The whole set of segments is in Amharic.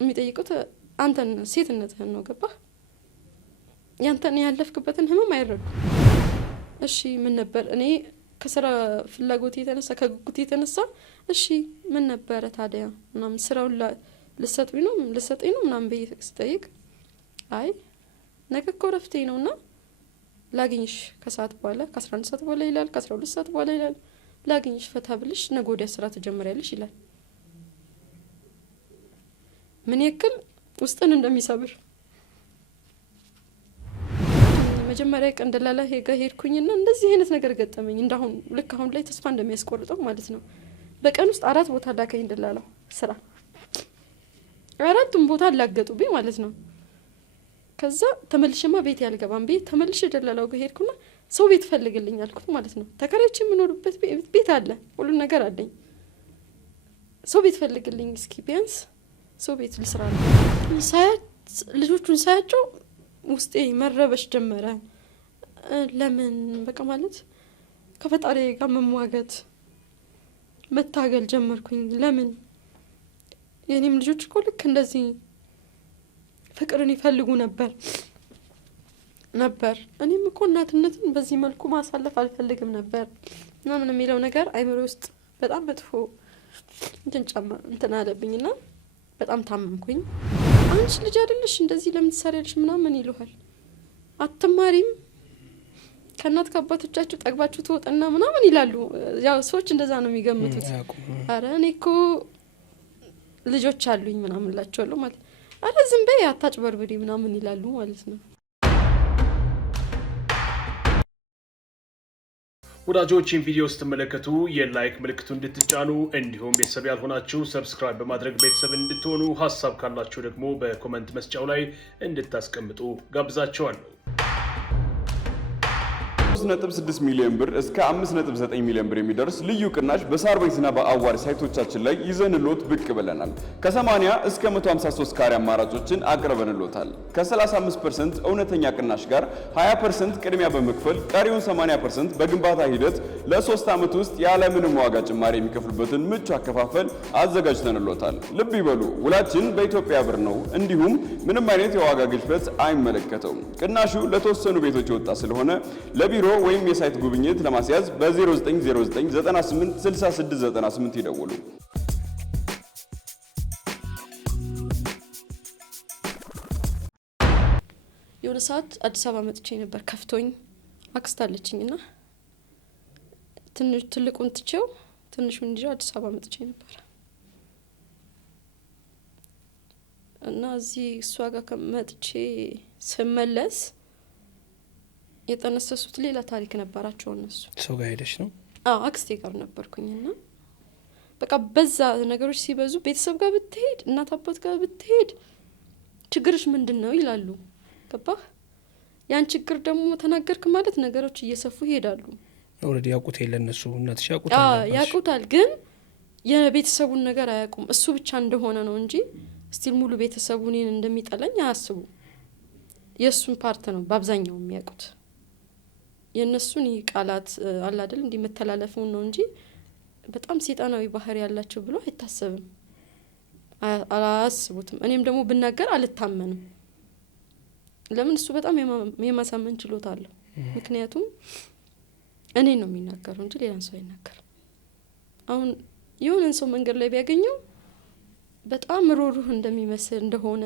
የሚጠይቁት አንተን ሴትነትህን ነው ገባህ ያንተን ያለፍክበትን ህመም አይረዱ እሺ ምን ነበር እኔ ከስራ ፍላጎት የተነሳ ከጉጉት የተነሳ እሺ ምን ነበር ታዲያ ምናምን ስራውን ልሰጥኝ ነው ምናምን በየስጠይቅ አይ ነገ ኮረፍቴ ነውና ላግኝሽ ከሰዓት በኋላ ከ11 ሰዓት በኋላ ይላል ከ12 ሰዓት በኋላ ይላል ላግኝሽ ፈታ ብልሽ ነገ ወዲያ ስራ ተጀመሪያለሽ ይላል ምን ያክል ውስጥን እንደሚሰብር መጀመሪያ ቀን ደላላ ሄድኩኝና እንደዚህ አይነት ነገር ገጠመኝ እንዳሁን ልክ አሁን ላይ ተስፋ እንደሚያስቆርጠው ማለት ነው በቀን ውስጥ 4 ቦታ ላከኝ ደላላው ስራ 4ቱም ቦታ ላገጡብኝ ማለት ነው ከዛ ተመልሽማ ቤት ያልገባም ቤት ተመልሽ ደላላው ጋር ሄድኩና ሰው ቤት ፈልግልኝ አልኩት ማለት ነው ተከራይቼ የምኖርበት ቤት አለ ሁሉ ነገር አለኝ ሰው ቤት ፈልግልኝ እስኪ ቢያንስ ሰው ቤት ልስራ ነው ልጆቹን ሳያቸው ውስጤ መረበሽ ጀመረ ለምን በቃ ማለት ከፈጣሪ ጋር መሟገት መታገል ጀመርኩኝ ለምን የኔም ልጆች እኮ ልክ እንደዚህ ፍቅርን ይፈልጉ ነበር እኔም እኮ እናትነትን በዚህ መልኩ ማሳለፍ አልፈልግም ነበር ምናምን የሚለው ነገር አይምሮ ውስጥ በጣም መጥፎ እንትን አለብኝና በጣም ታመምኩኝ አንቺ ልጅ አይደለሽ እንደዚህ ለምን ትሰሪያለሽ ምናምን ይሉሃል አትማሪም ከናት ከአባቶቻችሁ ጠግባችሁ ተወጣና ምናምን ይላሉ ያው ሰዎች እንደዛ ነው የሚገምቱት አረ እኔ እኮ ልጆች አሉኝ ምናምን ላቸዋለሁ ማለት አረ ዝም በይ አታጭበርብሪ ምናምን ይላሉ ማለት ነው ወዳጆችን ቪዲዮ ስትመለከቱ የላይክ ምልክቱን እንድትጫኑ እንዲሁም ቤተሰብ ያልሆናችሁ ሰብስክራይብ በማድረግ ቤተሰብ እንድትሆኑ ሐሳብ ካላችሁ ደግሞ በኮሜንት መስጫው ላይ እንድታስቀምጡ ጋብዛችኋለሁ 3.6 ሚሊዮን ብር እስከ 5.9 ሚሊዮን ብር የሚደርስ ልዩ ቅናሽ በሳር ቤትና በአዋሪ ሳይቶቻችን ላይ ይዘንሎት ብቅ ብለናል። ከ80 እስከ 153 ካሬ አማራጮችን አቅርበንሎታል። ከ35% እውነተኛ ቅናሽ ጋር 20% ቅድሚያ በመክፈል ቀሪውን 80% በግንባታ ሂደት ለ3 ዓመት ውስጥ ያለ ምንም ዋጋ ጭማሪ የሚከፍሉበትን ምቹ አከፋፈል አዘጋጅተንሎታል። ልብ ይበሉ፣ ውላችን በኢትዮጵያ ብር ነው። እንዲሁም ምንም አይነት የዋጋ ግሽበት አይመለከተውም። ቅናሹ ለተወሰኑ ቤቶች የወጣ ስለሆነ ለቢሮ ወይም የሳይት ጉብኝት ለማስያዝ በ0909986698 ይደውሉ። የሆነ ሰዓት አዲስ አበባ መጥቼ ነበር ከፍቶኝ አክስት አለችኝና ትልቁን ትቼው ትንሹን እንጂ አዲስ አበባ መጥቼ ነበር እና እዚህ እሷ ጋር ከመጥቼ ስመለስ የተነሰሱት ሌላ ታሪክ ነበራቸው እነሱ ሰው ጋር ሄደሽ ነው አክስቴ ጋር ነበርኩኝና በቃ በዛ ነገሮች ሲበዙ ቤተሰብ ጋር ብትሄድ እናት አባት ጋር ብትሄድ ችግርሽ ምንድነው ይላሉ ገባህ ያን ችግር ደግሞ ተናገርክ ማለት ነገሮች እየሰፉ ይሄዳሉ ኦሬዲ ያውቁት የለነሱ እናትሽ ያውቁታል ግን የቤተሰቡን ነገር አያውቁም እሱ ብቻ እንደሆነ ነው እንጂ ስቲል ሙሉ ቤተሰቡን እንደሚጠላኝ አያስቡ የሱን ፓርት ነው በአብዛኛው የሚያውቁት የነሱን ቃላት አለ አይደል እንዲመተላለፉን ነው እንጂ በጣም ሰይጣናዊ ባህሪ ያላቸው ብሎ አይታሰብም አላስቡትም እኔም ደግሞ ብናገር አልታመንም ለምን እሱ በጣም የማሳመን ችሎታ አለው ምክንያቱም እኔ ነው የሚናገረው እንጂ ሌላ ሰው አይናገርም አሁን የሆነን ሰው መንገድ ላይ ቢያገኘው በጣም ሩሩህ እንደሚመስል እንደሆነ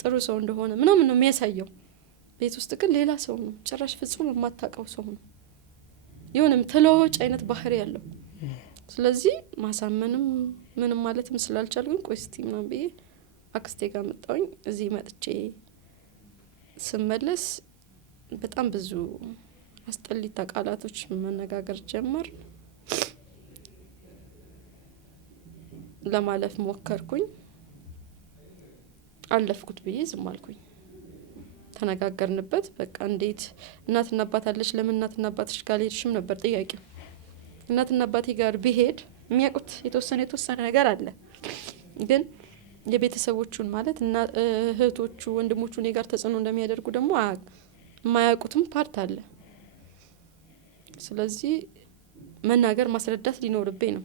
ጥሩ ሰው እንደሆነ ምናምን ነው የሚያሳየው ቤት ውስጥ ግን ሌላ ሰው ነው ጭራሽ ፍጹም የማታውቀው ሰው ነው የሆነም ተለዋዋጭ አይነት ባህሪ ያለው ስለዚህ ማሳመንም ምንም ማለትም ስላልቻልኩኝ ቆይስቲ ምናምን ብዬ አክስቴ ጋር መጣሁኝ እዚህ መጥቼ ስመለስ በጣም ብዙ አስጠሊታ ቃላቶች መነጋገር ጀመር ለማለፍ ሞከርኩኝ አለፍኩት ብዬ ዝም አልኩኝ ተነጋገርንበት በቃ እንዴት እናትና አባት አለሽ ለምን እናትና አባትሽ ጋር ሄድሽም ነበር ጥያቄው እናትና አባቴ ጋር ቢሄድ የሚያውቁት የተወሰነ ነገር አለ ግን የቤተሰቦቹን ማለት እና እህቶቹ ወንድሞቹ እኔ ጋር ተጽዕኖ እንደሚያደርጉ ደግሞ የማያውቁትም ፓርት አለ ስለዚህ መናገር ማስረዳት ሊኖርብኝ ነው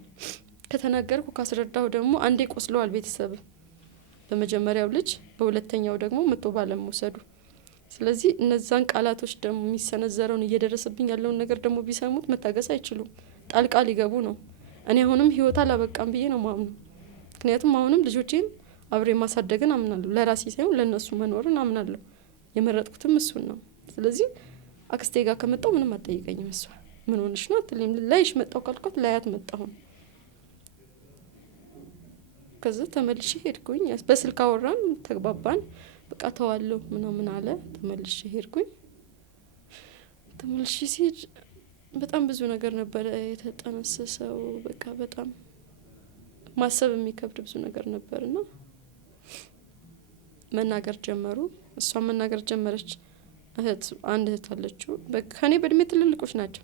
ከተናገርኩ ካስረዳው ደግሞ አንዴ ቆስለዋል ቤተሰብ በመጀመሪያው ልጅ በሁለተኛው ደግሞ መቶ ባለመውሰዱ። ስለዚህ እነዛን ቃላቶች ደግሞ የሚሰነዘረውን እየደረሰብኝ ያለውን ነገር ደግሞ ቢሰሙት መታገስ አይችሉም፣ ጣልቃ ሊገቡ ነው። እኔ አሁንም ህይወት አላበቃም ብዬ ነው ማምኑ። ምክንያቱም አሁንም ልጆቼን አብሬ ማሳደግን አምናለሁ፣ ለራሴ ሳይሆን ለነሱ መኖርን አምናለሁ። የመረጥኩትም እሱን ነው። ስለዚህ አክስቴ ጋር ከመጣው ምንም አትጠይቀኝም። እሷ ምን ሆነሽ ነው አትልም። ላይሽ መጣው ካልኳት ላያት መጣሁ። ከዛ ተመልሼ ሄድኩኝ። በስልክ አወራን፣ ተግባባን። በቃ ተዋለሁ ምናምን አለ። ተመልሼ ሄድኩኝ። ተመልሼ ሲሄድ በጣም ብዙ ነገር ነበረ የተጠነሰሰው። በቃ በጣም ማሰብ የሚከብድ ብዙ ነገር ነበርና መናገር ጀመሩ። እሷ መናገር ጀመረች። አንድ እህት አለችው፣ ከኔ በእድሜ ትልልቆች ናቸው።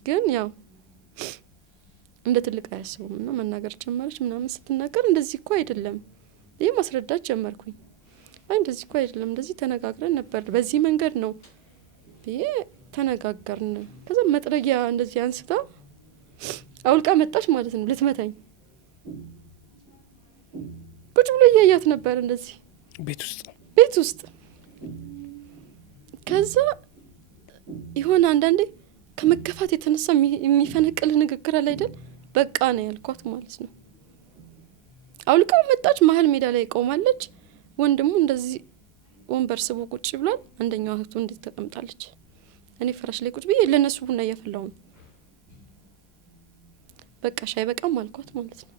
ግን ያው እንደ ትልቅ አያስቡም እና መናገር ጀመረች። ምናምን ስትናገር እንደዚህ እኮ አይደለም ይሄ ማስረዳት ጀመርኩኝ። አይ እንደዚህ እኮ አይደለም፣ እንደዚህ ተነጋግረን ነበር፣ በዚህ መንገድ ነው ብዬ ተነጋገርን። ከዛ መጥረጊያ እንደዚህ አንስታ አውልቃ መጣች ማለት ነው ልትመታኝ። ቁጭ ብሎ እያያት ነበር እንደዚህ ቤት ውስጥ። ከዛ የሆነ አንዳንዴ ከመገፋት የተነሳ የሚፈነቅል ንግግር አለ አይደል? በቃ ነው ያልኳት ማለት ነው። አውልቃ መጣች። መሀል ሜዳ ላይ ቆማለች። ወንድሙ እንደዚህ ወንበር ስቦ ቁጭ ብሏል። አንደኛው እህቱ እንዴት ተቀምጣለች። እኔ ፍራሽ ላይ ቁጭ ብዬ ለነሱ ቡና እያፈላሁ ነው። በቃ ሻይ በቃም አልኳት ማለት ነው።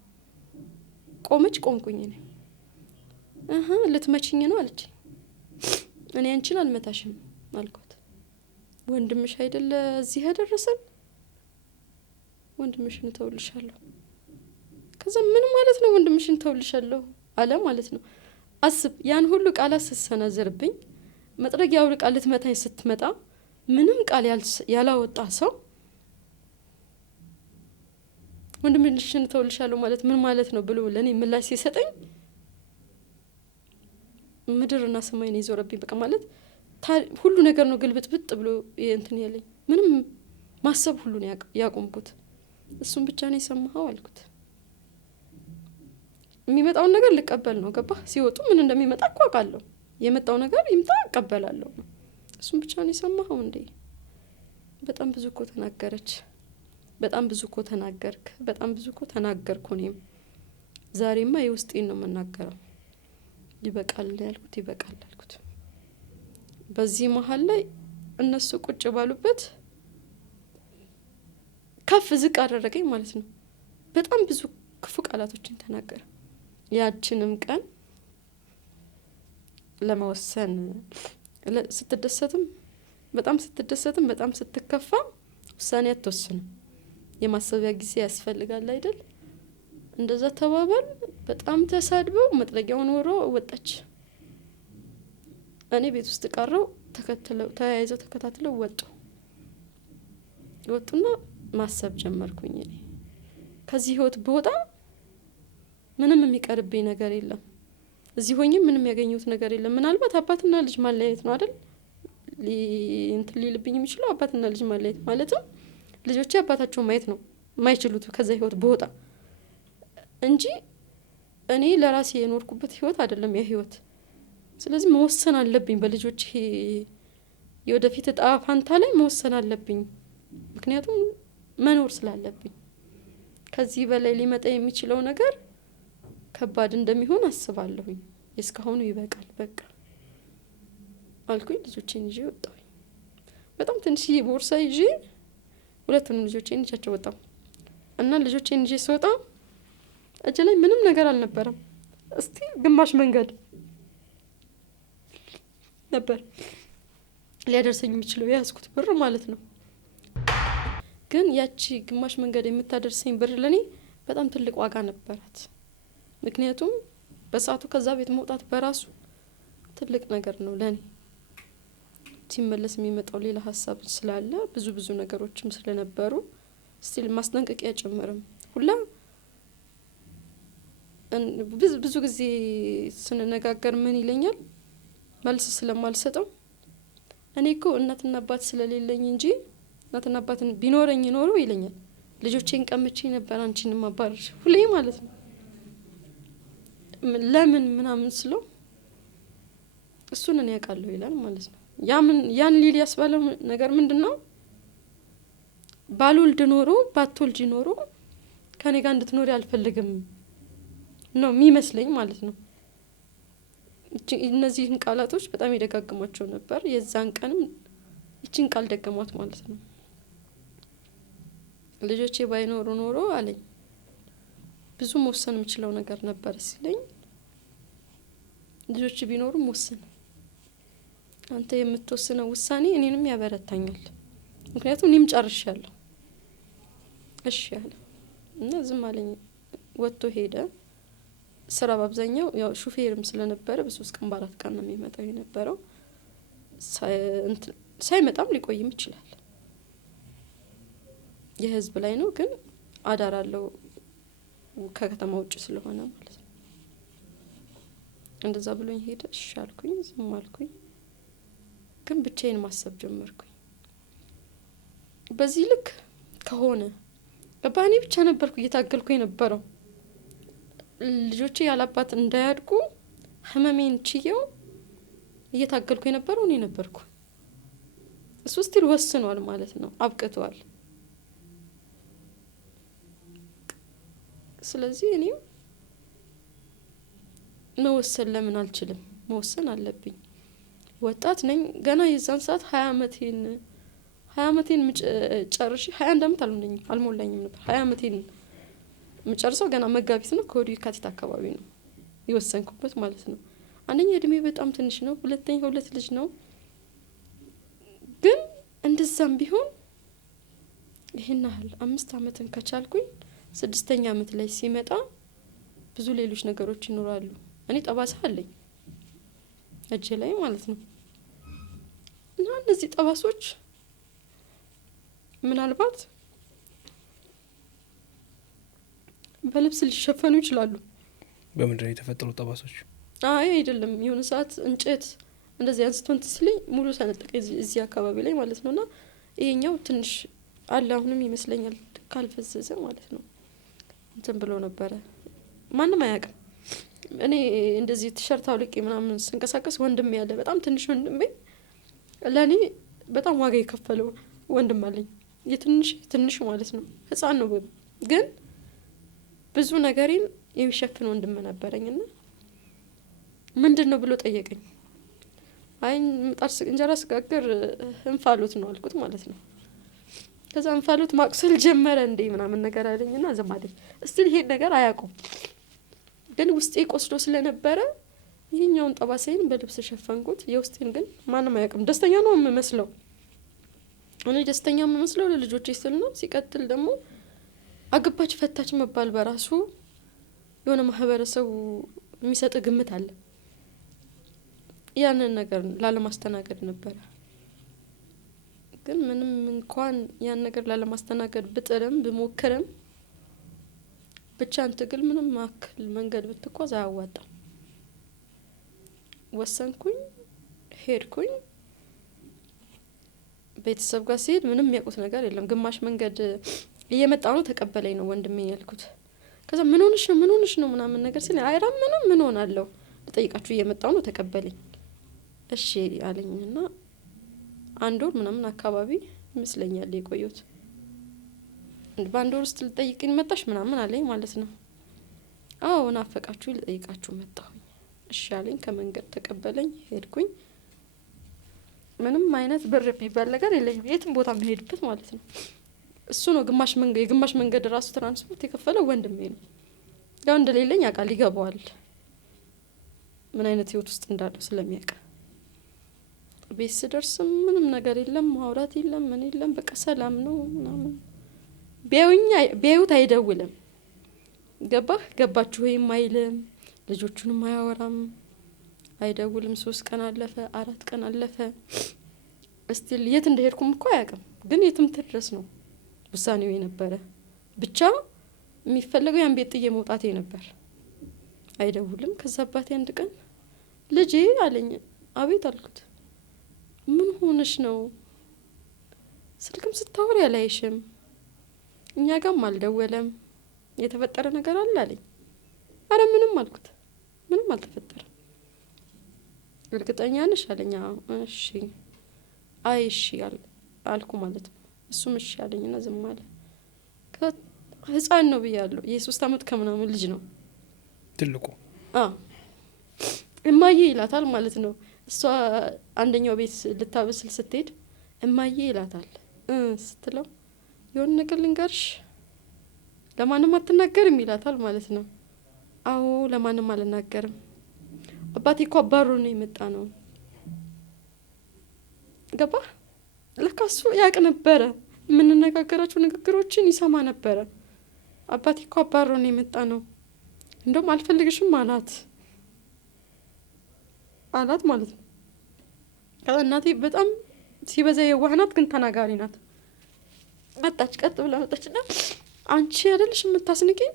ቆመች፣ ቆምኩኝ። እኔ ልትመችኝ ነው አለች። እኔ አንቺን አልመታሽም አልኳት። ወንድምሽ አይደለ እዚህ ያደረሰን፣ ወንድምሽን ተውልሻለሁ። ከዛ ምን ማለት ነው ወንድምሽን ተውልሻለሁ አለ ማለት ነው። አስብ፣ ያን ሁሉ ቃላት ስትሰነዝርብኝ፣ መጥረጊያ አውልቃ ልትመታኝ ስትመጣ ምንም ቃል ያላወጣ ሰው ወንድምሽን ተውልሻለሁ ማለት ምን ማለት ነው ብሎ ለኔ ምላሽ ሲሰጠኝ ምድርና ሰማይ ነው ይዞረብኝ። በቃ ማለት ሁሉ ነገር ነው ግልብጥብጥ ብሎ እንትን ያለኝ። ምንም ማሰብ ሁሉ ነው ያቆምኩት። እሱን ብቻ ነው የሰማኸው አልኩት። የሚመጣውን ነገር ልቀበል ነው። ገባህ? ሲወጡ ምን እንደሚመጣ እኮ አውቃለሁ። የመጣው ነገር ይምጣ እቀበላለሁ። እሱን ብቻ ነው የሰማኸው እንዴ? በጣም ብዙ እኮ ተናገረች። በጣም ብዙ እኮ ተናገርክ። በጣም ብዙ እኮ ተናገርኩ። እኔም ዛሬማ የውስጤን ነው የምናገረው። ይበቃል ያልኩት ይበቃል አልኩት። በዚህ መሀል ላይ እነሱ ቁጭ ባሉበት ከፍ ዝቅ አደረገኝ ማለት ነው። በጣም ብዙ ክፉ ቃላቶችን ተናገረ። ያችንም ቀን ለመወሰን ስትደሰትም በጣም ስትከፋ ውሳኔ አትወስንም። የማሰቢያ ጊዜ ያስፈልጋል አይደል? እንደዛ ተባባል። በጣም ተሳድበው መጥረጊያውን ወሮ ወጣች። እኔ ቤት ውስጥ ቀረው። ተያይዘው ተከታትለው ወጡና ማሰብ ጀመርኩኝ። እኔ ከዚህ ህይወት ብወጣ ምንም የሚቀርብኝ ነገር የለም። እዚህ ሆኜ ምንም ያገኘሁት ነገር የለም። ምናልባት አባትና ልጅ ማለያየት ነው አይደል? እንትን ሊልብኝ የሚችለው አባትና ልጅ ማለያየት ማለትም ልጆቼ አባታቸውን ማየት ነው የማይችሉት ከዛ ህይወት ብወጣ እንጂ እኔ ለራሴ የኖርኩበት ህይወት አይደለም ያ ህይወት። ስለዚህ መወሰን አለብኝ። በልጆቼ የወደፊት እጣ ፋንታ ላይ መወሰን አለብኝ። ምክንያቱም መኖር ስላለብኝ ከዚህ በላይ ሊመጣ የሚችለው ነገር ከባድ እንደሚሆን አስባለሁኝ። እስካሁኑ ይበቃል በቃ አልኩኝ። ልጆቼን ይዤ ወጣሁኝ። በጣም ትንሽዬ ቦርሳ ይዤ ሁለቱንም ልጆቼን ይዣቸው ወጣሁ እና ልጆቼን ይዤ ስወጣ እጄ ላይ ምንም ነገር አልነበረም። እስቲ ግማሽ መንገድ ነበር ሊያደርሰኝ የሚችለው የያዝኩት ብር ማለት ነው። ግን ያቺ ግማሽ መንገድ የምታደርሰኝ ብር ለኔ በጣም ትልቅ ዋጋ ነበራት። ምክንያቱም በሰዓቱ ከዛ ቤት መውጣት በራሱ ትልቅ ነገር ነው ለኔ። ሲመለስ የሚመጣው ሌላ ሀሳብ ስላለ ብዙ ነገሮችም ስለነበሩ ስቲል ማስጠንቀቂያ ጨመረም ሁላ ብዙ ጊዜ ስንነጋገር ምን ይለኛል መልስ ስለማልሰጠው እኔ እኮ እናትና አባት ስለሌለኝ እንጂ እናትና አባትን ቢኖረኝ ኖሮ ይለኛል ልጆቼን ቀምቼ ነበር አንቺንም አባረርሽ ሁሌ ማለት ነው። ለምን ምናምን ስለው እሱን እኔ ያውቃለሁ ይላል ማለት ነው። ያን ሊል ያስባለው ነገር ምንድነው? ባልወልድ ኖሮ ባትወልጂ ኖሮ ከኔ ጋር እንድትኖሪ አልፈልግም ነው የሚመስለኝ ማለት ነው። እነዚህን ቃላቶች በጣም ይደጋግማቸው ነበር። የዛን ቀንም ይችን ቃል ደገሟት ማለት ነው። ልጆቼ ባይኖሩ ኖሮ አለኝ ብዙ መወሰን የምችለው ነገር ነበር ሲለኝ፣ ልጆች ቢኖሩ ወስን፣ አንተ የምትወስነው ውሳኔ እኔንም ያበረታኛል፣ ምክንያቱም እኔም ጨርሻለሁ። እሺ ያለ እና ዝም አለኝ። ወጥቶ ሄደ። ስራ በአብዛኛው ያው ሹፌርም ስለነበረ በ3 ቀን በ4 ቀን ነው የሚመጣው የነበረው። ሳይመጣም ሊቆይም ይችላል። የህዝብ ላይ ነው ግን አዳር አለው ከከተማ ውጭ ስለሆነ ማለት ነው። እንደዛ ብሎኝ ሄደ። እሺ አልኩኝ፣ ዝም አልኩኝ። ግን ብቻዬን ማሰብ ጀመርኩኝ። በዚህ ልክ ከሆነ በባኔ ብቻ ነበርኩ እየታገልኩ የነበረው። ልጆቼ ያላባት እንዳያድጉ ህመሜን ችየው እየታገልኩ የነበረው እኔ ነበርኩ። እሱ ስቲል ወስኗል ማለት ነው፣ አብቅቷል። ስለዚህ እኔም መወሰን ለምን አልችልም? መወሰን አለብኝ። ወጣት ነኝ ገና። የዛን ሰዓት 20 አመቴን ጨርሼ 21 አመት አልሞላኝም ነበር። 20 አመቴን የምጨርሰው ገና መጋቢት ነው። ከወዲሁ የካቲት አካባቢ ነው የወሰንኩበት ማለት ነው። አንደኛ እድሜ በጣም ትንሽ ነው፣ ሁለተኛ 2 ልጅ ነው። ግን እንደዛም ቢሆን ይሄን ያህል 5 አመትን ከቻልኩኝ 6ኛ አመት ላይ ሲመጣ ብዙ ሌሎች ነገሮች ይኖራሉ። እኔ ጠባሳ አለኝ እጄ ላይ ማለት ነው። እና እነዚህ ጠባሶች ምናልባት በልብስ ሊሸፈኑ ይችላሉ። በምንድነው የተፈጠሩ ጠባሶች? አይ አይደለም፣ የሆነ ሰዓት እንጨት እንደዚህ አንስቶን ትስልኝ ሙሉ ሰነጠቀ እዚህ አካባቢ ላይ ማለት ነውና ይሄኛው ትንሽ አለ አሁንም ይመስለኛል ካልፈዘዘ ማለት ነው። እንትን ብሎ ነበረ። ማንም አያውቅም። እኔ እንደዚህ ቲሸርት አውልቄ ምናምን ስንቀሳቀስ ወንድሜ ያለ በጣም ትንሽ ወንድሜ ለኔ በጣም ዋጋ የከፈለው ወንድም አለኝ። የትንሽ ማለት ነው፣ ህፃን ነው ግን ብዙ ነገሬን የሚሸፍን ወንድም ነበረኝና ምንድነው ብሎ ጠየቀኝ። አይ እንጀራ ስጋግር እንፋሎት ነው አልኩት ማለት ነው። ከዛ እንፋሎት ማቁሰል ጀመረ እንዴ ምናምን ነገር አለኝና ዝም አለኝ። እስቲ ይሄን ነገር አያውቁም ግን ውስጤ ቆስሎ ስለነበረ ይሄኛውን ጠባሳዬን በልብስ ሸፈንኩት። የውስጤን ግን ማንም አያውቅም። ደስተኛ ነው የምመስለው እኔ ደስተኛ የምመስለው ለልጆቼ ስል ነው። ሲቀጥል ደግሞ አገባች ፈታች መባል በራሱ የሆነ ማህበረሰቡ የሚሰጥ ግምት አለ። ያንን ነገር ላለማስተናገድ ነበረ። ግን ምንም እንኳን ያን ነገር ላለማስተናገድ ብጥርም ብሞክርም ብቻን ትግል ምንም ማክል መንገድ ብትጓዝ አያዋጣም። ወሰንኩኝ፣ ሄድኩኝ። ቤተሰብ ጋር ሲሄድ ምንም የሚያውቁት ነገር የለም። ግማሽ መንገድ እየመጣ ነው ተቀበለኝ ነው ወንድሜ ያልኩት። ከዛ ምን ሆነሽ ነው ምናምን ነገር ሲል አይራ ምን ሆናለሁ ልጠይቃችሁ እየመጣው ነው ተቀበለኝ። እሺ አለኝና 1 ወር ምናምን አካባቢ ይመስለኛል የቆየሁት። በ1 ወር ውስጥ ልጠይቅኝ መጣሽ ምናምን አለኝ ማለት ነው። አዎ ናፈቃችሁ ልጠይቃችሁ መጣሁኝ። እሺ አለኝ። ከመንገድ ተቀበለኝ፣ ሄድኩኝ። ምንም አይነት ብር የሚባል ነገር የለኝም የትም ቦታ መሄድበት ማለት ነው። እሱ ነው የግማሽ መንገድ ራሱ ትራንስፖርት የከፈለው ወንድሜ ነው። ያው እንደሌለኝ ያውቃል፣ ይገባዋል ምን አይነት ህይወት ውስጥ እንዳለው ስለሚያውቅ። ቤት ስደርስም ምንም ነገር የለም፣ ማውራት የለም፣ ምን የለም፣ በቃ ሰላም ነው ምናምን። ቢያዩት አይደውልም፣ ገባችሁ ወይም አይልም፣ ልጆቹንም አያወራም፣ አይደውልም። 3 ቀን አለፈ፣ 4 ቀን አለፈ። እስቲል የት እንደሄድኩም እኮ አያውቅም። ግን የትም ትድረስ ነው ውሳኔው የነበረ። ብቻ የሚፈለገው ያን ቤት ጥዬ መውጣቴ ነበር። አይደውልም። ከዛ አባቴ አንድ ቀን ልጄ አለኝ። አቤት አልኩት። ምን ሆነሽ ነው? ስልክም ስታወሪ አላይሽም፣ እኛ ጋርም አልደወለም፣ የተፈጠረ ነገር አለ አለኝ። አረ ምንም አልኩት። ምንም አልተፈጠረም። እርግጠኛ ነሽ አለኝ። እሺ አይ እሺ አልኩ ማለት ነው። እሱም እሺ አለኝና ዝም አለ። ህፃን ነው ብያለሁ። የ3 አመት ከምናምን ልጅ ነው ትልቁ። እማዬ ይላታል ማለት ነው። እሷ አንደኛው ቤት ልታበስል ስትሄድ እማዬ ይላታል። ስትለው የሆነ ነገር ልንገርሽ ለማንም አትናገርም ይላታል ማለት ነው። አዎ ለማንም አልናገርም፣ አባቴ እኮ አባሮ ነው የመጣ ነው። ገባ? ለካ እሱ ያውቅ ነበረ። የምንነጋገራቸው ንግግሮችን ይሰማ ነበረ። አባቴ እኮ አባሮ ነው የመጣ ነው፣ እንደውም አልፈልግሽም አላት ማለት ነው። እናቴ በጣም ሲበዛ የዋህ ናት፣ ግን ተናጋሪ ናት። መጣች፣ ቀጥ ብላ መጣችና አንቺ አይደለሽ የምታስንቂኝ?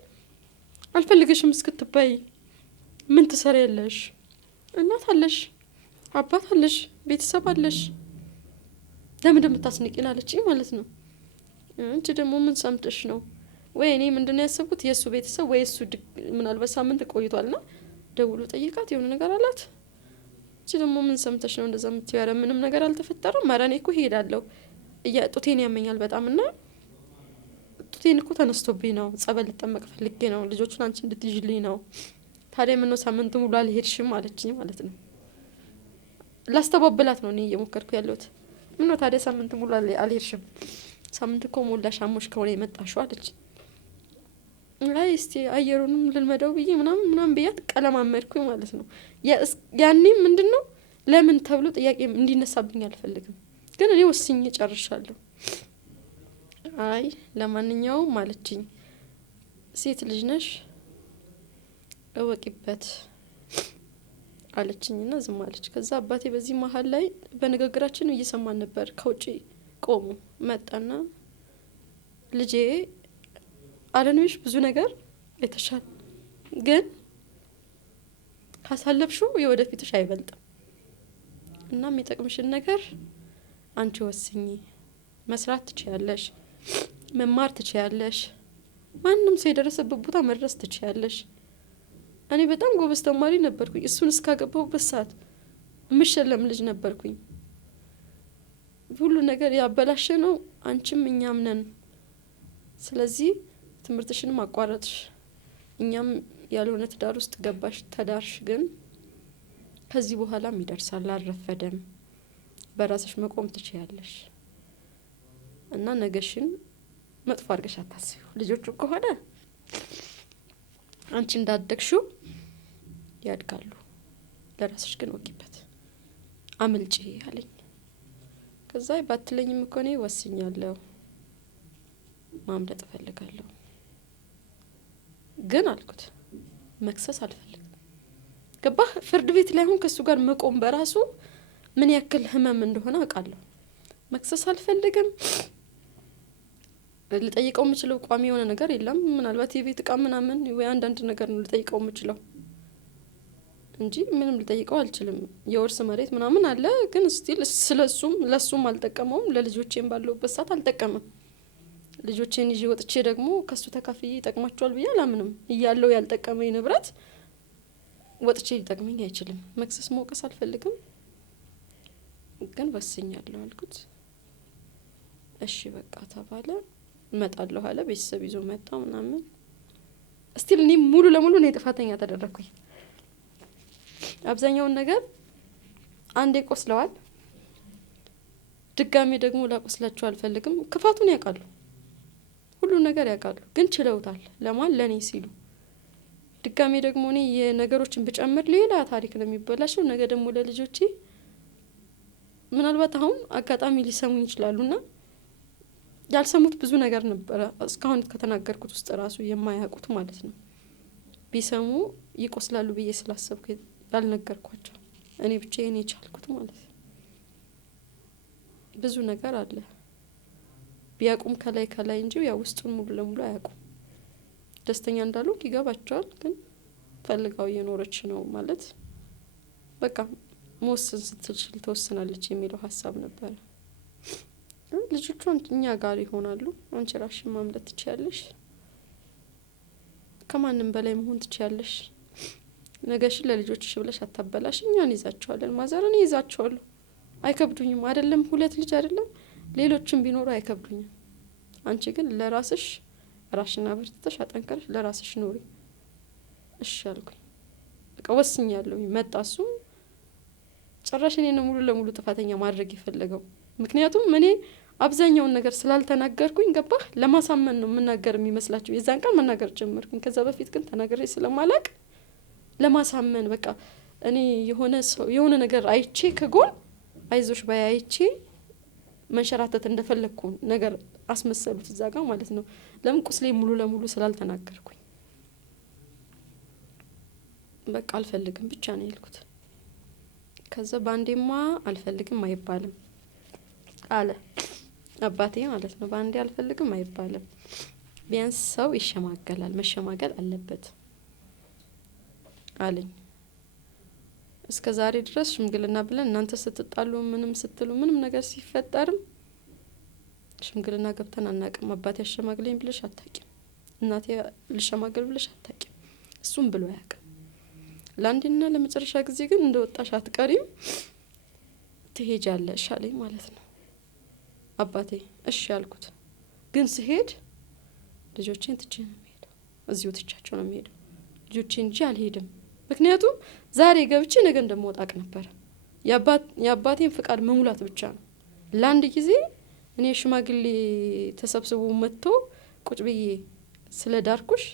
አልፈልግሽም እስክትባይ ምን ትሰሪያለሽ? እናት አለሽ፣ አባት አለሽ፣ ቤተሰብ አለሽ፣ ለምን እንደምታስንቂኝ አለችኝ ማለት ነው። አንቺ ደግሞ ምን ሰምተሽ ነው? ወይ እኔ ምንድነው ያሰብኩት የእሱ ቤተሰብ ወይ እሱ ምናልባት ሳምንት ቆይቷልና ደውሎ ጠይቃት የሆነ ነገር አላት። አንቺ ደግሞ ምን ሰምተሽ ነው እንደዛ የምትይው? ኧረ ምንም ነገር አልተፈጠረም። ኧረ እኔ እኮ እሄዳለሁ፣ ጡቴን ያመኛል በጣም እና ጡቴን እኮ ተነስቶብኝ ነው፣ ጸበል ልጠመቅ ፈልጌ ነው፣ ልጆቹን አንቺ እንድትይዥልኝ ነው። ታዲያ ምነው ሳምንት ሙሉ አልሄድሽም አለችኝ ማለት ነው። ላስተባብላት ነው እኔ እየሞከርኩ ያለሁት። ምነው ታዲያ ሳምንት ሙሉ አልሄድሽም? ሳምንት እኮ ሞላሽ፣ አሞሽ ከሆነ የመጣሽው አለችኝ። አይ እስቲ አየሩንም ልልመደው ብዬ ምናምን ብያት ቀለማመድኩኝ ማለት ነው። ያኔም ምንድነው ለምን ተብሎ ጥያቄ እንዲነሳብኝ አልፈልግም፣ ግን እኔ ወስኜ ጨርሻለሁ። አይ ለማንኛውም አለችኝ፣ ሴት ልጅ ነሽ እወቂበት አለችኝና ዝም አለች። ከዛ አባቴ በዚህ መሀል ላይ በንግግራችን እየሰማን ነበር። ከውጪ ቆሙ። መጣና ልጄ አለንሽ ብዙ ነገር አይተሻል፣ ግን ካሳለፍሽው የወደፊትሽ አይበልጥም እና የሚጠቅምሽን ነገር አንቺ ወስኚ። መስራት ትችያለሽ፣ መማር ትችያለሽ፣ ማንም ሰው የደረሰበት ቦታ መድረስ ትችያለሽ። እኔ በጣም ጎበዝ ተማሪ ነበርኩኝ። እሱን እስካገባሁበት ሰዓት የምሸለም ልጅ ነበርኩኝ። ሁሉ ነገር ያበላሸ ነው አንቺም እኛም ነን። ስለዚህ ትምህርትሽንም አቋረጥሽ፣ እኛም ያልሆነ ትዳር ውስጥ ገባሽ፣ ተዳርሽ። ግን ከዚህ በኋላም ይደርሳል፣ አልረፈደም። በራስሽ መቆም ትችያለሽ እና ነገሽን መጥፎ አድርገሽ አታስቢው። ልጆቹ ከሆነ አንቺ እንዳደግሽው ያድጋሉ፣ ለራስሽ ግን ወቂበት፣ አምልጪ አለኝ። ከዛ ባትለኝም እኮ እኔ ወስኛለሁ፣ ማምለጥ እፈልጋለሁ፣ ግን አልኩት መክሰስ አልፈልግም። ገባህ? ፍርድ ቤት ላይ አሁን ከእሱ ጋር መቆም በራሱ ምን ያክል ህመም እንደሆነ አውቃለሁ። መክሰስ አልፈልግም። ልጠይቀው የምችለው ቋሚ የሆነ ነገር የለም። ምናልባት የቤት እቃ ምናምን ወይ አንዳንድ ነገር ነው ልጠይቀው የምችለው እንጂ ምንም ልጠይቀው አልችልም። የውርስ መሬት ምናምን አለ፣ ግን ስቲል ስለሱም ለሱም አልጠቀመውም። ለልጆቼም ባለውበት ሰዓት አልጠቀምም። ልጆቼን ይዤ ወጥቼ ደግሞ ከሱ ተካፍዬ ይጠቅማቸዋል ብዬ አላምንም። እያለው ያልጠቀመኝ ንብረት ወጥቼ ሊጠቅመኝ አይችልም። መክሰስ መውቀስ አልፈልግም፣ ግን ወስኛለሁ አልኩት። እሺ በቃ ተባለ። እመጣለሁ አለ። ቤተሰብ ይዞ መጣ ምናምን። ስቲል እኔ ሙሉ ለሙሉ እኔ ጥፋተኛ ተደረኩኝ። አብዛኛውን ነገር አንዴ ቆስለዋል፣ ድጋሜ ደግሞ ላቆስላቸው አልፈልግም። ክፋቱን ያውቃሉ፣ ሁሉ ነገር ያውቃሉ፣ ግን ችለውታል። ለማን? ለኔ ሲሉ። ድጋሜ ደግሞ እኔ የነገሮችን ብጨምር ሌላ ታሪክ ነው የሚበላሸው። ነገ ደግሞ ለልጆቼ ምናልባት አሁን አጋጣሚ ሊሰሙኝ ይችላሉና ያልሰሙት ብዙ ነገር ነበረ እስካሁን ከተናገርኩት ውስጥ ራሱ የማያውቁት ማለት ነው። ቢሰሙ ይቆስላሉ ብዬ ስላሰብኩ ያልነገርኳቸው እኔ ብቻዬን የቻልኩት ማለት ነው። ብዙ ነገር አለ ቢያቁም ከላይ እንጂ ያው ውስጡን ሙሉ ለሙሉ አያውቁም። ደስተኛ እንዳሉ ይገባቸዋል፣ ግን ፈልጋው እየኖረች ነው ማለት በቃ መወሰን ስትችል ተወስናለች የሚለው ሀሳብ ነበረ። ልጆቹ እኛ ጋር ይሆናሉ፣ አንቺ ራስሽን ማምለጥ ትችያለሽ፣ ከማንም በላይ መሆን ትችያለሽ፣ ነገሽን ለልጆችሽ ብለሽ አታበላሽ። እኛን ይዛቸዋለን፣ ማዘርን ይዛቸዋለሁ። አይከብዱኝም። አይደለም 2 ልጅ አይደለም ሌሎችም ቢኖሩ አይከብዱኝም። አንቺ ግን ለራስሽ ራስሽን አበርትተሽ አጠንከረሽ ለራስሽ ኑሪ። እሺ አልኩኝ። በቃ ወስኛለሁ። መጣ እሱም ጭራሽ እኔን ሙሉ ለሙሉ ጥፋተኛ ማድረግ የፈለገው። ምክንያቱም እኔ አብዛኛውን ነገር ስላልተናገርኩኝ ገባህ? ለማሳመን ነው የምናገር የሚመስላቸው። የዛን ቀን መናገር ጀመርኩኝ። ከዛ በፊት ግን ተናግሬ ስለማላቅ ለማሳመን በቃ እኔ የሆነ ነገር አይቼ ከጎን አይዞሽ ባይ አይቼ መንሸራተት እንደፈለግኩ ነገር አስመሰሉት እዛ ጋር ማለት ነው። ለምን ቁስሌ ሙሉ ለሙሉ ስላልተናገርኩኝ በቃ አልፈልግም ብቻ ነው ያልኩት። ከዛ ባንዴማ አልፈልግም አይባልም አለ አባቴ ማለት ነው። ባንዴ አልፈልግም አይባልም። ቢያንስ ሰው ይሸማገላል፣ መሸማገል አለበት አለኝ። እስከ ዛሬ ድረስ ሽምግልና ብለን እናንተ ስትጣሉ ምንም ስትሉ ምንም ነገር ሲፈጠርም ሽምግልና ገብተን አናቅም። አባቴ አሸማግለኝ ብለሽ አታቂም፣ እናቴ ልሸማገል ብለሽ አታቂም። እሱም ብሎ ያውቅ። ለአንዴና ለመጨረሻ ጊዜ ግን እንደወጣሽ አትቀሪም ትሄጃለሽ አለኝ ማለት ነው አባቴ። እሺ ያልኩት ግን ስሄድ ልጆቼን ትቼ ነው የምሄደው። እዚሁ ትቻቸው ነው የምሄደው ልጆቼን እንጂ አልሄድም። ምክንያቱም ዛሬ ገብቼ ነገ እንደምወጣ አውቅ ነበር። የአባቴን ፍቃድ መሙላት ብቻ ነው። ለአንድ ጊዜ እኔ ሽማግሌ ተሰብስቦ መጥቶ ቁጭ ብዬ ስለ ዳርኩሽ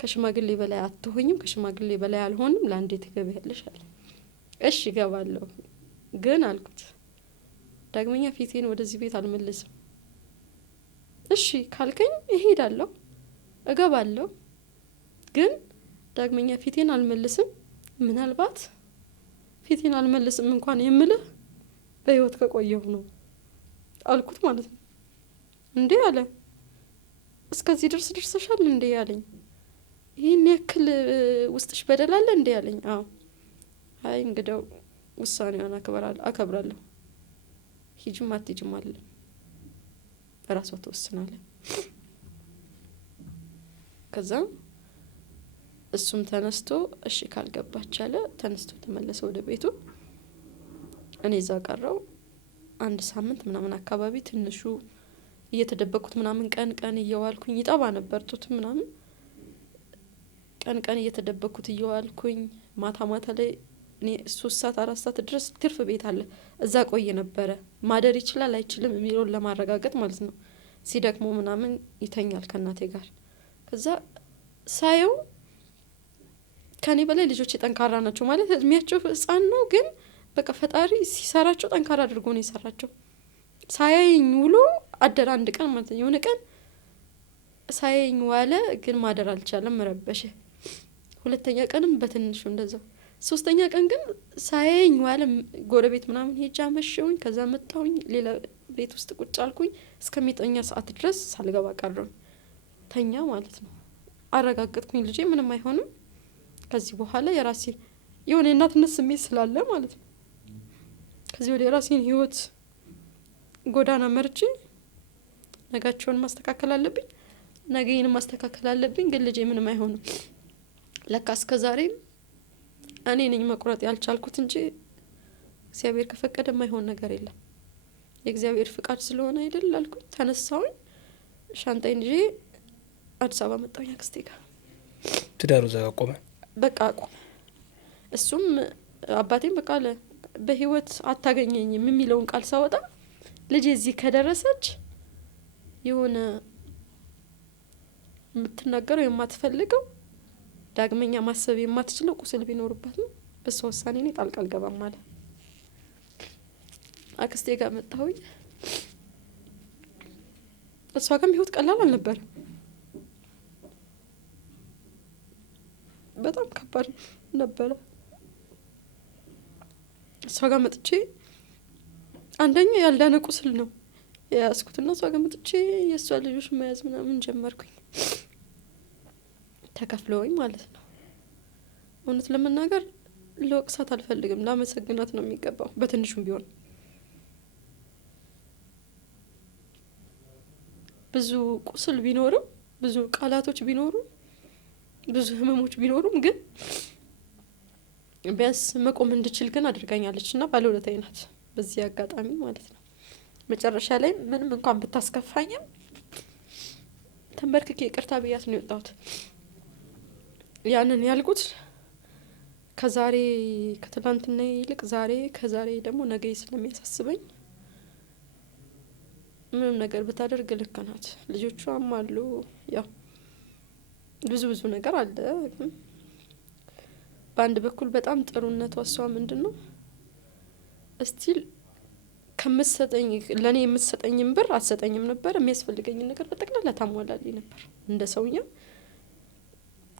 ከሽማግሌ በላይ አትሆኝም፣ ከሽማግሌ በላይ አልሆንም፣ ለአንዴ ትገቢያለሽ አለ። እሺ እገባለሁ ግን አልኩት ዳግመኛ ፊቴን ወደዚህ ቤት አልመልስም። እሺ ካልከኝ እሄዳለሁ፣ እገባለሁ ግን ዳግመኛ ፊቴን አልመልስም። ምናልባት ፊቴን አልመልስም እንኳን የምልህ በህይወት ከቆየሁ ነው አልኩት ማለት ነው። እንዴ አለ እስከዚህ ደርሰሻል እንዴ አለኝ። ይህን ያክል ውስጥሽ በደል አለ እንዴ አለኝ። አዎ። አይ እንግዲያው ውሳኔዋን አከብራለሁ፣ ሂጂም አትሂጂም አለ ራሷ ትወስናለች። ከዛ እሱም ተነስቶ እሺ ካልገባች አለ ተነስቶ ተመለሰ ወደ ቤቱ። እኔ እዛ ቀረው 1 ሳምንት ምናምን አካባቢ ትንሹ እየተደበቁት ምናምን ቀን እየዋልኩኝ ይጠባ ነበር ጡት ምናምን ቀን እየተደበቁት እየዋልኩኝ ማታ ላይ እኔ 3 ሰዓት 4 ሰዓት ድረስ ትርፍ ቤት አለ እዛ ቆየ ነበረ። ማደር ይችላል አይችልም የሚለውን ለማረጋገጥ ማለት ነው። ሲደክሞ ምናምን ይተኛል ከእናቴ ጋር። ከዛ ሳየው ከኔ በላይ ልጆች ጠንካራ ናቸው ማለት እድሜያቸው ህፃን ነው፣ ግን በቃ ፈጣሪ ሲሰራቸው ጠንካራ አድርጎ ነው የሰራቸው። ሳያየኝ ውሎ አደረ አንድ ቀን ማለት ነው። የሆነ ቀን ሳያየኝ ዋለ፣ ግን ማደር አልቻለም፣ ረበሸ። 2ኛ ቀንም በትንሹ እንደዛው። 3ኛ ቀን ግን ሳያየኝ ዋለ። ጎረቤት ምናምን ሄጃ መሸውኝ። ከዛ መጣሁኝ ሌላ ቤት ውስጥ ቁጭ አልኩኝ እስከሚተኛ ሰዓት ድረስ ሳልገባ ቀረሁ። ተኛ ማለት ነው። አረጋግጥኩኝ ልጄ ምንም አይሆንም፣ ከዚህ በኋላ የራሴ የሆነ እናትነት ስሜት ስላለ ማለት ነው። ከዚህ ወደ የራሴን ህይወት ጎዳና መርጬ ነጋቸውን ማስተካከል አለብኝ፣ ነገዬን ማስተካከል አለብኝ። ግን ልጄ ምንም አይሆንም። ለካ እስከዛሬም እኔ ነኝ መቁረጥ ያልቻልኩት እንጂ እግዚአብሔር ከፈቀደ የማይሆን ነገር የለም። የእግዚአብሔር ፍቃድ ስለሆነ አይደል አልኩኝ። ተነሳሁኝ፣ ሻንጣዬን ይዤ አዲስ አበባ መጣሁኝ አክስቴ ጋር። ትዳሩ እዛ ቆመ፣ በቃ ቆመ። እሱም አባቴም በቃ በህይወት አታገኘኝም የሚለውን ቃል ሳወጣ ልጄ እዚህ ከደረሰች የሆነ የምትናገረው የማትፈልገው ዳግመኛ ማሰብ የማትችለው ቁስል ቢኖርባት ነው። በሷ ውሳኔ እኔ ጣልቃ አልገባም አለ። አክስቴ ጋር መጣሁኝ። እሷ ጋርም ህይወት ቀላል አልነበረ፣ በጣም ከባድ ነበረ። እሷ ጋር መጥቼ አንደኛ ያልዳነ ቁስል ነው የያዝኩትና እሷ ጋር መጥቼ የእሷ ልጆች መያዝ ምናምን ጀመርኩኝ። ተከፍለውኝ ማለት ነው። እውነት ለመናገር ለወቅሳት አልፈልግም፣ ላመሰግናት ነው የሚገባው በትንሹም ቢሆን። ብዙ ቁስል ቢኖርም፣ ብዙ ቃላቶች ቢኖሩም፣ ብዙ ህመሞች ቢኖሩም ግን ቢያንስ መቆም እንድችል ግን አድርጋኛለች እና ባለውለታዬ ናት በዚህ አጋጣሚ ማለት ነው። መጨረሻ ላይ ምንም እንኳን ብታስከፋኝም ተንበርክኬ ይቅርታ ብያት ነው የወጣሁት። ያንን ያልኩት ከዛሬ ከትላንትና ይልቅ ዛሬ ከዛሬ ደግሞ ነገ ስለሚያሳስበኝ ምንም ነገር ብታደርግ ልክ ናት። ልጆቿም አሉ ያው ብዙ ነገር አለ። በአንድ በኩል በጣም ጥሩነቷ እሷ ምንድነው እስቲል ከምትሰጠኝ ለኔ የምትሰጠኝም ብር አትሰጠኝም ነበር። የሚያስፈልገኝን ነገር በጠቅላላ ታሟላልኝ ነበር። እንደ ሰውኛ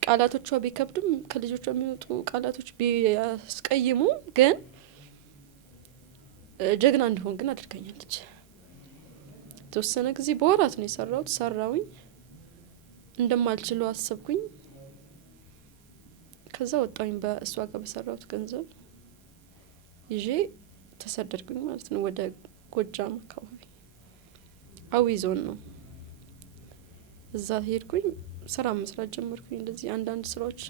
ቃላቶቿ ቢከብዱም ከልጆቿ የሚወጡ ቃላቶች ቢያስቀይሙ ግን ጀግና እንደሆን ግን አድርጋኛለች። ተወሰነ ጊዜ በወራት ነው የሰራሁት። ሰራውኝ እንደማልችለው አሰብኩኝ። ከዛ ወጣኝ በእሷ ጋር በሰራሁት ገንዘብ ይዤ ተሰደድኩኝ ማለት ነው። ወደ ጎጃም አካባቢ አዊ ዞን ነው። እዛ ሄድኩኝ ስራ መስራት ጀመርኩኝ። እንደዚህ አንዳንድ ስራዎች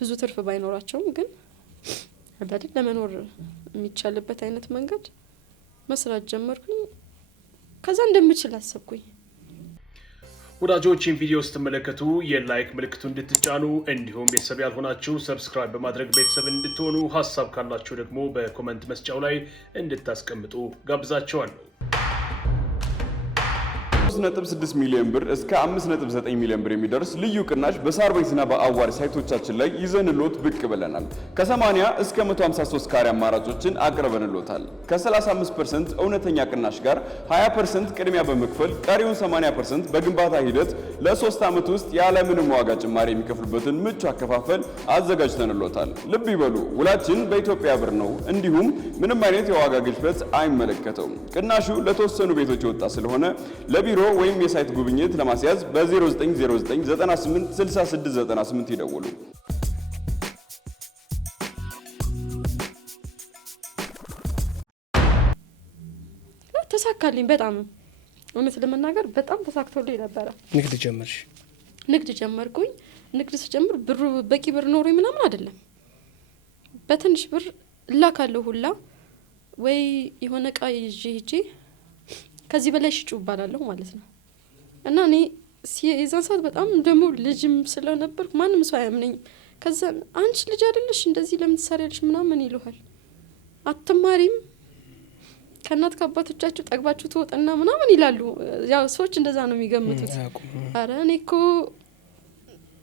ብዙ ትርፍ ባይኖራቸውም ግን አይደል ለመኖር የሚቻልበት አይነት መንገድ መስራት ጀመርኩኝ። ከዛ እንደምችል አሰብኩኝ። ወዳጆች ይህን ቪዲዮ ስትመለከቱ የላይክ ምልክቱ እንድትጫኑ እንዲሁም ቤተሰብ ያልሆናችሁ ሰብስክራይብ በማድረግ ቤተሰብ እንድትሆኑ ሀሳብ ካላችሁ ደግሞ በኮመንት መስጫው ላይ እንድታስቀምጡ ጋብዛችኋለሁ። 3.6 ሚሊዮን ብር እስከ 5.9 ሚሊዮን ብር የሚደርስ ልዩ ቅናሽ በሳርቤትና በአዋሪ ሳይቶቻችን ላይ ይዘንሎት ብቅ ብለናል። ከ80 እስከ 153 ካሬ አማራጮችን አቅርበንሎታል። ከ35% እውነተኛ ቅናሽ ጋር 20% ቅድሚያ በመክፈል ቀሪውን 80% በግንባታ ሂደት ለ3 ዓመት ውስጥ ያለምንም ዋጋ ጭማሪ የሚከፍሉበትን ምቹ አከፋፈል አዘጋጅተንሎታል። ልብ ይበሉ፣ ውላችን በኢትዮጵያ ብር ነው። እንዲሁም ምንም አይነት የዋጋ ግሽበት አይመለከተውም። ቅናሹ ለተወሰኑ ቤቶች የወጣ ስለሆነ ለቢሮ ወይም የሳይት ጉብኝት ለማስያዝ በ0909986698 ይደውሉ። ተሳካልኝ። በጣም እውነት ለመናገር በጣም ተሳክቶልኝ ነበረ። ንግድ ጀመርሽ? ንግድ ጀመርኩኝ። ንግድ ስጀምር ብሩ በቂ ብር ኖሮ ምናምን አይደለም። በትንሽ ብር እላካለሁ ሁላ ወይ የሆነ እቃ ይዤ ሄጄ ከዚህ በላይ ሽጩ እባላለሁ ማለት ነው። እና እኔ የዛን ሰዓት በጣም ደግሞ ልጅም ስለነበርኩ ማንም ሰው አያምነኝም። ከዛ አንቺ ልጅ አይደለሽ እንደዚህ ለምን ትሰሪያለሽ ምናምን ይሉሃል። አትማሪም ከእናት ከአባቶቻችሁ ጠግባችሁ ትወጣና ምናምን ይላሉ። ያው ሰዎች እንደዛ ነው የሚገምቱት። አረ እኔ እኮ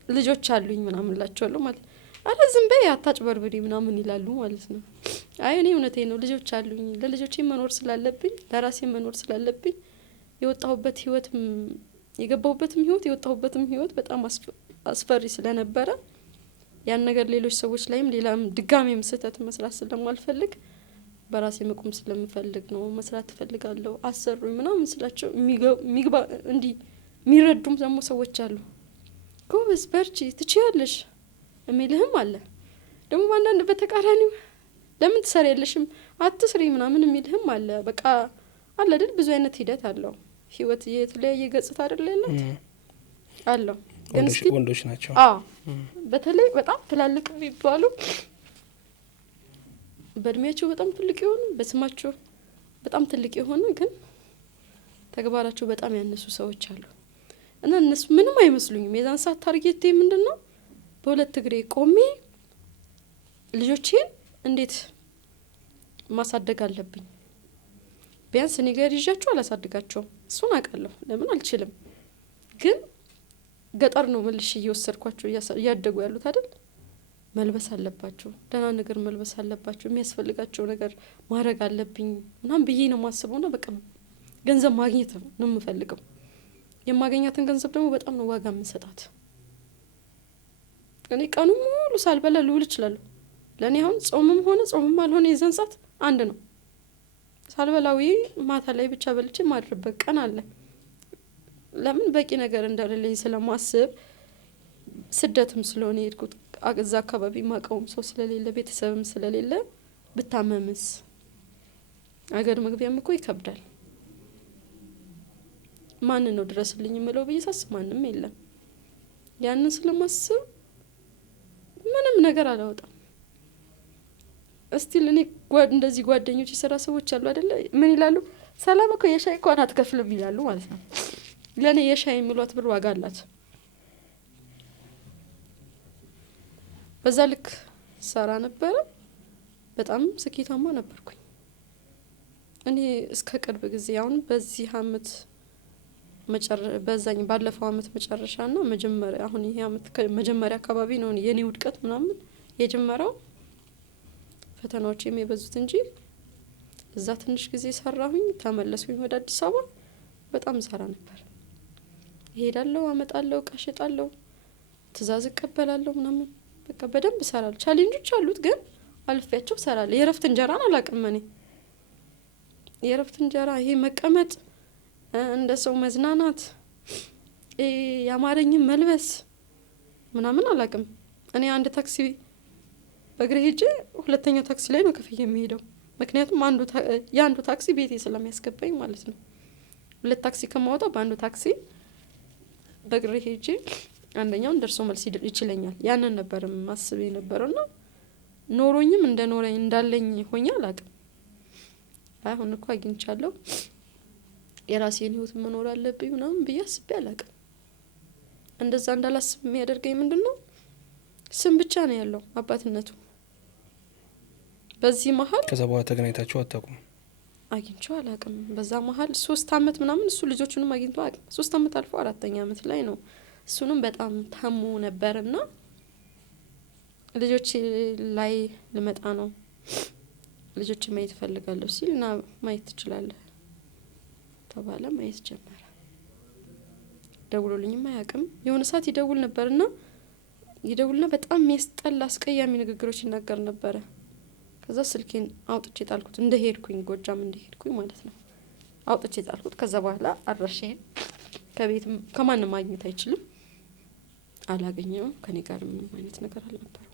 ልጆች አሉኝ ምናምን እላቸዋለሁ ማለት አረ ዝም በይ አታጭበርብሪ ምናምን ይላሉ ማለት ነው። አይ እኔ እውነቴ ነው፣ ልጆች አሉኝ። ለልጆቼ መኖር ስላለብኝ ለራሴ መኖር ስላለብኝ የወጣሁበት ህይወት የገባሁበትም ህይወት የወጣሁበትም ህይወት በጣም አስፈሪ ስለነበረ ያን ነገር ሌሎች ሰዎች ላይም ሌላም ድጋሜም ስህተት መስራት ስለማልፈልግ በራሴ መቆም ስለምፈልግ ነው መስራት እፈልጋለሁ። አሰሩኝ ምናምን ስላቸው የሚግባ እንዲህ የሚረዱም ደግሞ ሰዎች አሉ። ጎበዝ በርቺ ትችያለሽ የሚልህም አለ። ደግሞ በአንዳንድ በተቃራኒው ለምን ትሰሪያለሽም አትስሪ ምናምን የሚልህም አለ። በቃ አለ አይደል ብዙ አይነት ሂደት አለው። ህይወት የተለያየ ገጽታ አይደል ያለው አለው። ወንዶች ናቸው። በተለይ በጣም ትላልቅ የሚባሉ በእድሜያቸው በጣም ትልቅ የሆኑ በስማቸው በጣም ትልቅ የሆነ ግን ተግባራቸው በጣም ያነሱ ሰዎች አሉ። እና እነሱ ምንም አይመስሉኝም። የዛን ሰዓት ታርጌቴ ምንድነው በሁለት እግሬ ቆሜ ልጆቼን እንዴት ማሳደግ አለብኝ። ቢያንስ እኔ ጋር ይዣቸው አላሳድጋቸውም፣ እሱን አውቃለሁ። ለምን አልችልም። ግን ገጠር ነው መልሽ እየወሰድኳቸው እያደጉ ያሉት አይደል። መልበስ አለባቸው፣ ደህና ነገር መልበስ አለባቸው፣ የሚያስፈልጋቸው ነገር ማድረግ አለብኝ ምናምን ብዬ ነው የማስበውና በቃ ገንዘብ ማግኘት ነው የምፈልገው። የማገኛትን ገንዘብ ደግሞ በጣም ነው ዋጋ የምሰጣት። እኔ ቀኑ ሙሉ ሳልበላ ልውል እችላለሁ። ለእኔ አሁን ጾምም ሆነ ጾምም አልሆነ የዛን ሰዓት አንድ ነው። ሳልበላዊ ማታ ላይ ብቻ በልቼ ማድረበት ቀን አለ። ለምን በቂ ነገር እንደሌለኝ ስለማስብ ስደትም ስለሆነ የሄድኩት እዛ አካባቢ ማቀውም ሰው ስለሌለ ቤተሰብም ስለሌለ ብታመምስ አገር መግቢያም እኮ ይከብዳል። ማን ነው ድረስልኝ የምለው ብዬ ሳስብ ማንም የለም። ያንን ስለማስብ ምንም ነገር አላወጣም። እስቲል እኔ እንደዚህ ጓደኞች የሰራ ሰዎች አሉ አይደለ ምን ይላሉ ሰላም እኮ የሻይ እንኳን አትከፍልም ይላሉ ማለት ነው። ለኔ የሻይ የሚሏት ብር ዋጋ አላት። በዛ ልክ ሰራ ነበር። በጣም ስኬታማ ነበርኩኝ። እኔ እስከ ቅርብ ጊዜ አሁን በዚህ አመት በዛኝ ባለፈው አመት መጨረሻና መጀመሪያ አሁን ይሄ አመት መጀመሪያ አካባቢ ነው የኔ ውድቀት ምናምን የጀመረው ፈተናዎች የሚበዙት እንጂ እዛ ትንሽ ጊዜ ሰራሁኝ ተመለስኩኝ ወደ አዲስ አበባ። በጣም ሰራ ነበር። እሄዳለሁ አመጣለሁ ቀሽጣለሁ ትእዛዝ እቀበላለሁ ምናምን በቃ በደንብ ሰራለሁ። ቻሌንጆች አሉት ግን አልፌያቸው ሰራለሁ። የረፍት እንጀራን አላቅም እኔ የረፍት እንጀራ ይሄ መቀመጥ እንደ ሰው መዝናናት ያማረኝም መልበስ ምናምን አላቅም። እኔ አንድ ታክሲ በእግሬ ሄጄ ሁለተኛው ታክሲ ላይ ነው ከፍዬ የሚሄደው። ምክንያቱም የአንዱ ታክሲ ቤቴ ስለሚያስገባኝ ማለት ነው። ሁለት ታክሲ ከማወጣው በአንዱ ታክሲ በእግሬ ሄጄ አንደኛውን ደርሶ መልስ ይችለኛል። ያንን ነበር ማስብ የነበረውና ኖሮኝም እንደኖረኝ እንዳለኝ ሆኜ አላቅም። አሁን እኮ አግኝቻለሁ የራሴን ህይወት መኖር አለብኝ ምናምን ብዬ አስቤ አላቅም። እንደዛ እንዳላስብ የሚያደርገኝ ምንድነው ስም ብቻ ነው ያለው አባትነቱ። በዚህ መሀል ከዛ በኋላ ተገናኝታችሁ አታውቁም? አግኝቼው አላቅም። በዛ መሀል 3 አመት ምናምን እሱ ልጆቹንም አግኝቶ አቅም 3 አመት አልፎ 4ኛ አመት ላይ ነው እሱንም በጣም ታሞ ነበርና ልጆች ላይ ልመጣ ነው ልጆች ማየት ፈልጋለሁ ሲልና ማየት ትችላለህ ተባለ። ማየት ጀመረ። ደውሎልኝም አያውቅም። የሆነ ሰዓት ይደውልና በጣም የሚያስጠላ አስቀያሚ ንግግሮች ይናገር ነበረ። ከዛ ስልኬን አውጥቼ ጣልኩት። እንደሄድኩኝ ጎጃም እንደሄድኩኝ ማለት ነው አውጥቼ ጣልኩት። ከዛ በኋላ አድራሻዬን ከቤት ከማንም ማግኘት አይችልም። አላገኘውም። ከኔ ጋር ምንም አይነት ነገር አልነበረው።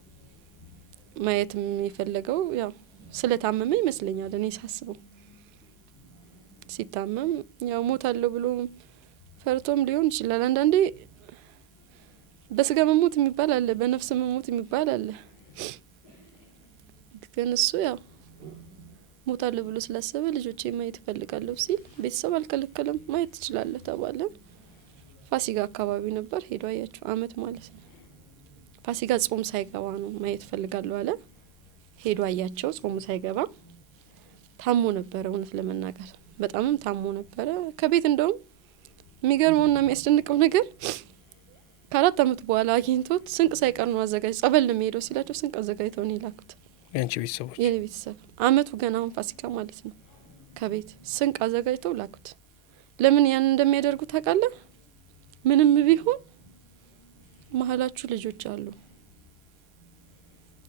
ማየትም የፈለገው ያው ስለታመመ ይመስለኛል። እኔ ሳስበው ሲታመም ያው ሞታለሁ ብሎ ፈርቶም ሊሆን ይችላል። አንዳንዴ በስጋ መሞት የሚባል አለ፣ በነፍስ መሞት የሚባል አለ። ግን እሱ ያው ሞታለሁ ብሎ ስላሰበ ልጆቼ ማየት እፈልጋለሁ ሲል ቤተሰብ አልከለከለም። ማየት ትችላለህ ተባለ። ፋሲካ አካባቢ ነበር። ሄዶ አያቸው አመት ማለት ነው። ፋሲካ ጾም ሳይገባ ነው ማየት እፈልጋለሁ አለ። ሄዶ አያቸው ጾሙ ሳይገባ። ታሞ ነበረ እውነት ለመናገር በጣምም ታሞ ነበረ። ከቤት እንደውም የሚገርመውና የሚያስደንቀው ነገር ከ4 አመት በኋላ አግኝቶት ስንቅ ሳይቀር ነው አዘጋጅ ጸበል ነው የሚሄደው ሲላቸው ስንቅ አዘጋጅተው ነው የላኩት። ያንቺ ቤተሰቦች? የኔ ቤተሰብ አመቱ ገና አሁን ፋሲካ ማለት ነው። ከቤት ስንቅ አዘጋጅተው ላኩት። ለምን ያን እንደሚያደርጉ ታውቃለህ? ምንም ቢሆን መሀላችሁ ልጆች አሉ።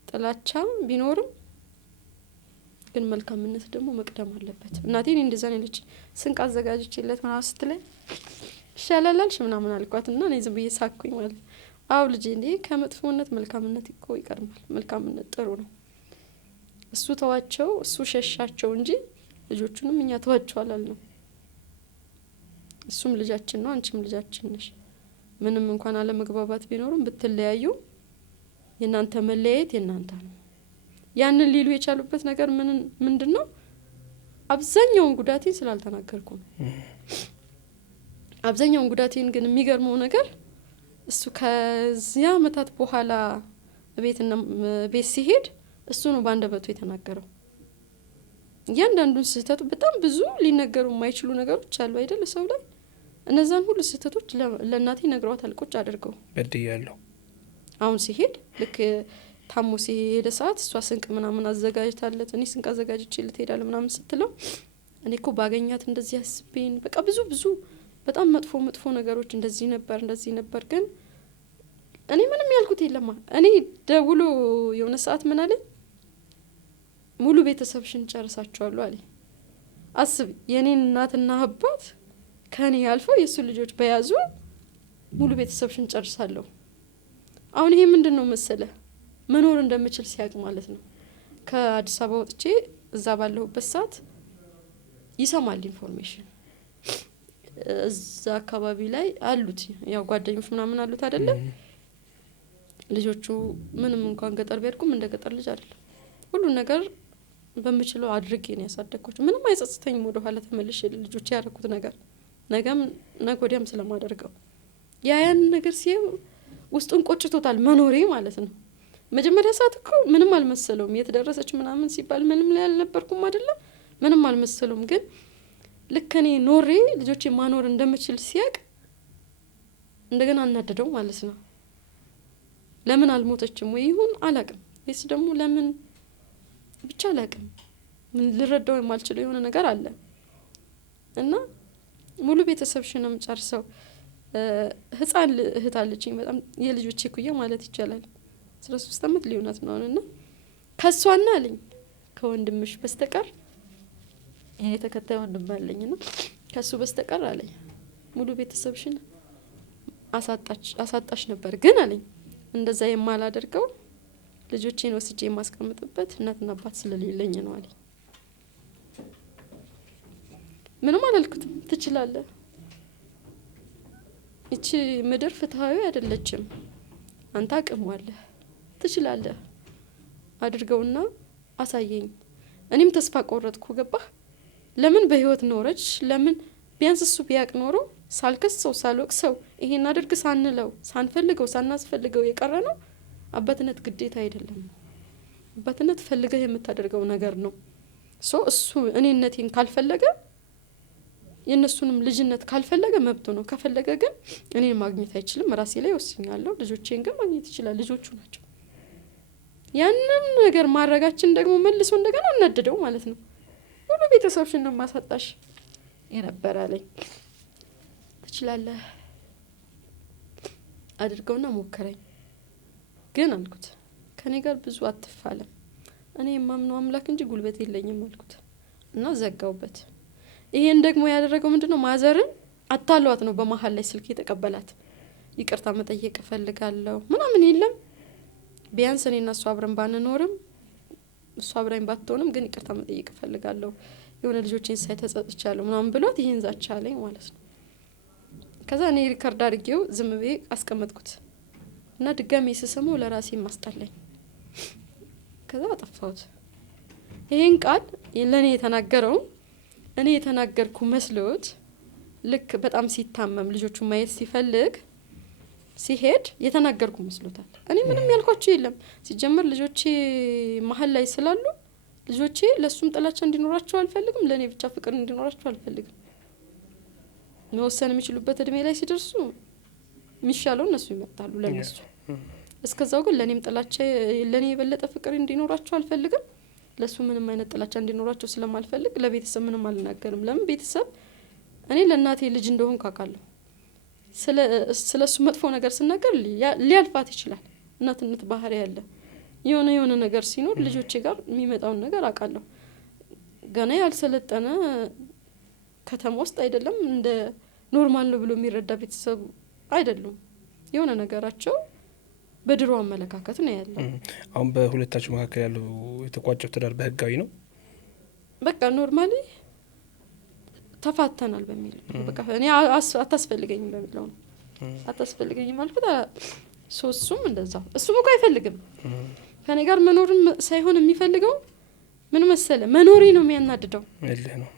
ጥላቻ ቢኖርም ግን መልካምነት ደግሞ መቅደም አለበት። እናቴን እንደዛ ነው ልጅ ስንቅ አዘጋጅቼለት ምናምን ስትለኝ ይሻላልሽ ምናምን አልኳትና እኔ ዝም ብዬ ሳኩኝ ማለት አው ልጄ እንዴ ከመጥፎነት መልካምነት እኮ ይቀርማል። መልካምነት ጥሩ ነው። እሱ ተዋቸው እሱ ሸሻቸው እንጂ ልጆቹንም እኛ ተዋቸው አላልነው። እሱም ልጃችን ነው አንቺም ልጃችን ነሽ። ምንም እንኳን አለመግባባት ቢኖርም ብትለያዩ የናንተ መለያየት የናንተ ነው። ያንን ሊሉ የቻሉበት ነገር ምንድነው? አብዛኛውን ጉዳቴን ስላልተናገርኩ ነው። አብዛኛውን ጉዳቴን ግን የሚገርመው ነገር እሱ ከዚያ አመታት በኋላ ቤት ሲሄድ እሱ ነው ባንደበቱ የተናገረው። እያንዳንዱን ስህተቱ በጣም ብዙ ሊነገሩ የማይችሉ ነገሮች አሉ አይደል ሰው ላይ። እነዛን ሁሉ ስህተቶች ለእናቴ ነግረዋታል ቁጭ አድርገው። በድያለሁ። አሁን ሲሄድ ልክ ታሞ ሲሄድ ሰዓት እሷ ስንቅ ምናምን አዘጋጅታለት እኔ ስንቅ አዘጋጅቼለት ሄዳለሁ ምናምን ስትለው እኔ እኮ ባገኛት እንደዚህ አስቤን በቃ ብዙ በጣም መጥፎ ነገሮች እንደዚህ ነበር ግን እኔ ምንም ያልኩት የለማ። እኔ ደውሎ የሆነ ሰዓት ምን አለኝ? ሙሉ ቤተሰብሽን ጨርሳቸዋለሁ አለኝ። አስብ የኔን እናትና አባት ከኔ ያልፈው የሱ ልጆች በያዙ ሙሉ ቤተሰብሽን ጨርሳለሁ። አሁን ይሄ ምንድነው መሰለ መኖር እንደምችል ሲያቅ ማለት ነው። ከአዲስ አበባ ወጥቼ እዛ ባለሁበት ሰዓት ይሰማል ኢንፎርሜሽን። እዛ አካባቢ ላይ አሉት ያው ጓደኞች ምናምን አሉት አይደለ? ልጆቹ ምንም እንኳን ገጠር ቢያድጉም እንደ ገጠር ልጅ አይደለም። ሁሉ ነገር በምችለው አድርጌ ነው ያሳደግኩት። ምንም አይጸጽተኝም ወደ ኋላ ተመልሼ ልጆች ያደረኩት ነገር ነገም ነገ ወዲያም ስለማደርገው ያን ነገር ሲያዩ ውስጡን ቆጭቶታል መኖሬ ማለት ነው። መጀመሪያ ሰዓት እኮ ምንም አልመሰለውም። የተደረሰች ምናምን ሲባል ምንም ላይ አልነበርኩም አይደለም ምንም አልመሰለውም። ግን ልክ እኔ ኖሬ ልጆቼ ማኖር እንደምችል ሲያቅ እንደገና አናደደው ማለት ነው። ለምን አልሞተችም ወይ ይሁን አላቅም ወይስ ደግሞ ለምን ብቻ አላቅም። ምን ልረዳው የማልችለው የሆነ ነገር አለ እና ሙሉ ቤተሰብሽንም ጨርሰው ህፃን እህት አለችኝ በጣም የልጆቼ ኩያ ማለት ይቻላል 13 አመት ሊሆናት ነው እና ከሷና አለኝ ከወንድምሽ በስተቀር የኔ ተከታይ ወንድም አለኝና ከሱ በስተቀር አለኝ ሙሉ ቤተሰብሽን አሳጣሽ ነበር። ግን አለኝ እንደዛ የማላደርገው ልጆቼን ወስጄ የማስቀምጥበት እናትና አባት ስለሌለኝ ነው አለኝ። ምንም አላልኩትም። ትችላለህ፣ እቺ ምድር ፍትሃዊ አይደለችም፣ አንተ አቅም አለህ፣ ትችላለህ፣ አድርገውና አሳየኝ። እኔም ተስፋ ቆረጥኩ። ገባህ? ለምን በህይወት ኖረች? ለምን ቢያንስ እሱ ቢያቅ ኖሮ ሳልከሰው ሳልወቅሰው ይሄን አድርግ ሳንለው ሳንፈልገው ሳናስፈልገው የቀረ ነው። አባትነት ግዴታ አይደለም። አባትነት ፈልገህ የምታደርገው ነገር ነው። እሱ እኔነቴን ካልፈለገ የእነሱንም ልጅነት ካልፈለገ መብቱ ነው። ከፈለገ ግን እኔን ማግኘት አይችልም። ራሴ ላይ ወስኛለሁ። ልጆቼን ግን ማግኘት ይችላል። ልጆቹ ናቸው። ያንን ነገር ማድረጋችን ደግሞ መልሶ እንደገና እናደደው ማለት ነው። ሙሉ ቤተሰብሽን ነው ማሳጣሽ የነበረ አለኝ። ትችላለህ አድርገውና ሞከረኝ። ግን አልኩት ከኔ ጋር ብዙ አትፋለም፣ እኔ የማምነው አምላክ እንጂ ጉልበት የለኝም አልኩት እና ዘጋውበት። ይሄን ደግሞ ያደረገው ምንድነው ማዘርን አታሏት ነው በመሀል ላይ ስልክ የተቀበላት። ይቅርታ መጠየቅ እፈልጋለሁ ምናምን የለም ቢያንስ እኔና እሱ አብረን ባንኖርም እሱ አብራኝ ባትሆንም ግን ይቅርታ መጠየቅ እፈልጋለሁ የሆነ ልጆቼን ሳይተጸጽቻለሁ ምናምን ብሏት ይሄን ዛቻለኝ ማለት ነው። ከዛ እኔ ሪከርድ አድርጌው ዝም ብዬ አስቀመጥኩት እና ድጋሜ ስሰማው ለራሴ ማስጣለኝ። ከዛ አጠፋሁት። ይሄን ቃል ለኔ የተናገረው እኔ የተናገርኩ መስሎት ልክ በጣም ሲታመም ልጆቹ ማየት ሲፈልግ ሲሄድ የተናገርኩ መስሎታል። እኔ ምንም ያልኳቸው የለም። ሲጀመር ልጆቼ መሀል ላይ ስላሉ ልጆቼ ለሱም ጥላቻ እንዲኖራቸው አልፈልግም፣ ለኔ ብቻ ፍቅር እንዲኖራቸው አልፈልግም። መወሰን የሚችሉበት እድሜ ላይ ሲደርሱ የሚሻለው እነሱ ይመጣሉ ለነሱ። እስከዛው ግን ለኔም ጥላቻ ለኔ የበለጠ ፍቅር እንዲኖራቸው አልፈልግም። ለሱ ምንም አይነት ጥላቻ እንዲኖራቸው ስለማልፈልግ ለቤተሰብ ምንም አልናገርም። ለምን ቤተሰብ እኔ ለእናቴ ልጅ እንደሆን ካውቃለሁ። ስለሱ መጥፎ ነገር ስናገር ሊያልፋት ይችላል። እናትነት ባህሪ ያለ የሆነ ነገር ሲኖር ልጆቼ ጋር የሚመጣውን ነገር አውቃለሁ። ገና ያልሰለጠነ ከተማ ውስጥ አይደለም እንደ ኖርማል ነው ብሎ የሚረዳ ቤተሰብ አይደሉም። የሆነ ነገራቸው በድሮ አመለካከት ነው ያለው። አሁን በሁለታችሁ መካከል ያለው የተቋጨው ትዳር በህጋዊ ነው? በቃ ኖርማሊ ተፋተናል በሚል በቃ እኔ አታስፈልገኝም በሚለው ነው። አታስፈልገኝም አልኩት። እሱም እንደዛው። እሱም እኮ አይፈልግም ከኔ ጋር መኖርን ሳይሆን የሚፈልገው ምን መሰለ መኖሬ ነው የሚያናድደው። እልህ ነው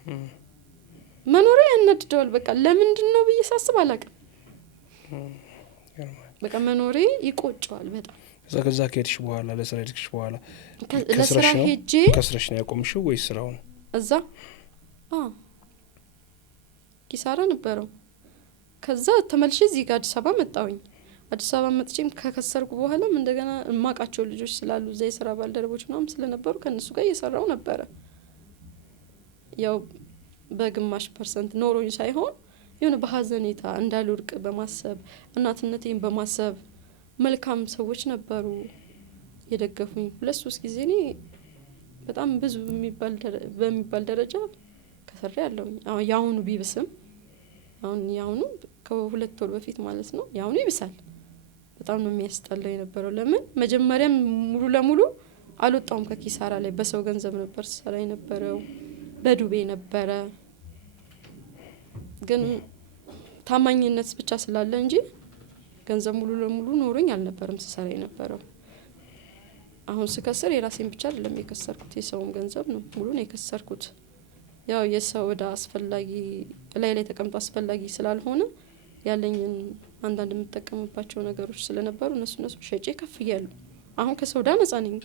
መኖሬ ያናድደዋል። በቃ ለምንድን ነው ብዬ ሳስብ አላውቅም። በቃ መኖሬ ይቆጨዋል በጣም። ከዛ ከሄድሽ በኋላ ለስራ ሄድሽ በኋላ ለስራ ሄጄ ከስራሽ ነው ያቆምሽው ወይስ ስራውን? እዛ ኪሳራ ነበረው። ከዛ ተመልሼ እዚህ ጋር አዲስ አበባ መጣሁኝ። አዲስ አበባ መጥቼም ከከሰርኩ በኋላም እንደገና እማቃቸው ልጆች ስላሉ እዛ የስራ ባልደረቦች ምናምን ስለነበሩ ከእነሱ ጋር እየሰራው ነበረ። ያው በግማሽ % ኖሮኝ ሳይሆን የሆነ በሀዘኔታ እንዳልወድቅ በማሰብ እናትነቴን በማሰብ መልካም ሰዎች ነበሩ የደገፉኝ። 2-3 ጊዜ እኔ በጣም ብዙ በሚባል ደረጃ ከሰራ ያለውኝ። አሁን ያሁኑ ቢብስም አሁን ያሁኑ ከ2 ወር በፊት ማለት ነው ያሁኑ ይብሳል። በጣም ነው የሚያስጠላው የነበረው። ለምን መጀመሪያም ሙሉ ለሙሉ አልወጣውም ከኪሳራ ላይ። በሰው ገንዘብ ነበር ሰራ የነበረው፣ በዱቤ ነበረ። ግን ታማኝነት ብቻ ስላለ እንጂ ገንዘብ ሙሉ ለሙሉ ኖሮኝ አልነበረም ስሰራ የነበረው። አሁን ስከስር የራሴን ብቻ አይደለም የከሰርኩት፣ የሰውም ገንዘብ ነው ሙሉን የከሰርኩት። ያው የሰው እዳ አስፈላጊ ላይ ተቀምጦ አስፈላጊ ስላልሆነ ያለኝን አንዳንድ የምጠቀምባቸው ነገሮች ስለነበሩ እነሱ ሸጬ ከፍያለሁ። አሁን ከሰው እዳ ነጻ ነኝ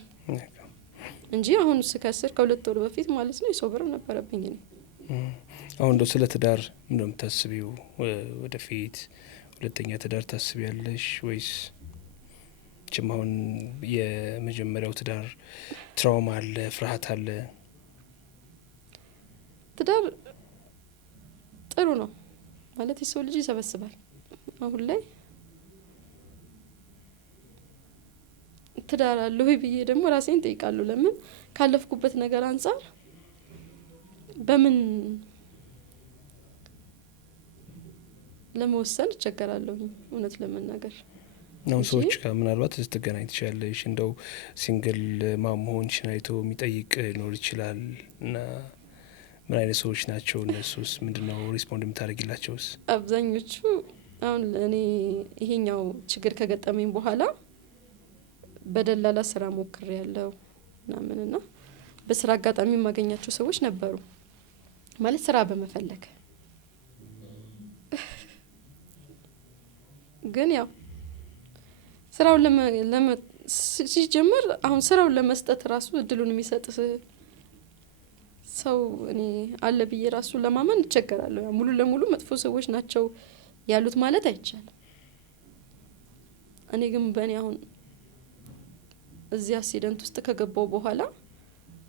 እንጂ አሁን ስከስር ከ2 ወር በፊት ማለት ነው የሰው ብር ነበረብኝ እኔ። አሁን እንደው ስለ ትዳር እንደምታስቢው ወደፊት ሁለተኛ ትዳር ታስቢያለሽ ወይስ? አሁን የመጀመሪያው ትዳር ትራውማ አለ፣ ፍርሃት አለ። ትዳር ጥሩ ነው ማለት የሰው ልጅ ይሰበስባል። አሁን ላይ ትዳር አለ ወይ ብዬ ደግሞ ራሴን ጠይቃለሁ። ለምን ካለፍኩበት ነገር አንጻር በምን ለመወሰን እቸገራለሁ እውነት ለመናገር። አሁን ሰዎች ጋር ምናልባት ስትገናኝ ትችላለሽ፣ እንደው ሲንግል መሆንሽን አይቶ የሚጠይቅ ሊኖር ይችላል እና ምን አይነት ሰዎች ናቸው እነሱስ? ምንድነው ሪስፖንድ የምታደርጊላቸውስ? አብዛኞቹ አሁን እኔ ይሄኛው ችግር ከገጠመኝ በኋላ በደላላ ስራ ሞክሬ ያለው ምናምንና በስራ አጋጣሚ የማገኛቸው ሰዎች ነበሩ ማለት ስራ በመፈለግ ግን ያው ስራውን ሲጀምር አሁን ስራውን ለመስጠት ራሱ እድሉን የሚሰጥ ሰው እኔ አለ ብዬ ራሱ ለማመን እቸገራለሁ። ያው ሙሉ ለሙሉ መጥፎ ሰዎች ናቸው ያሉት ማለት አይቻልም። እኔ ግን በእኔ አሁን እዚህ አክሲደንት ውስጥ ከገባው በኋላ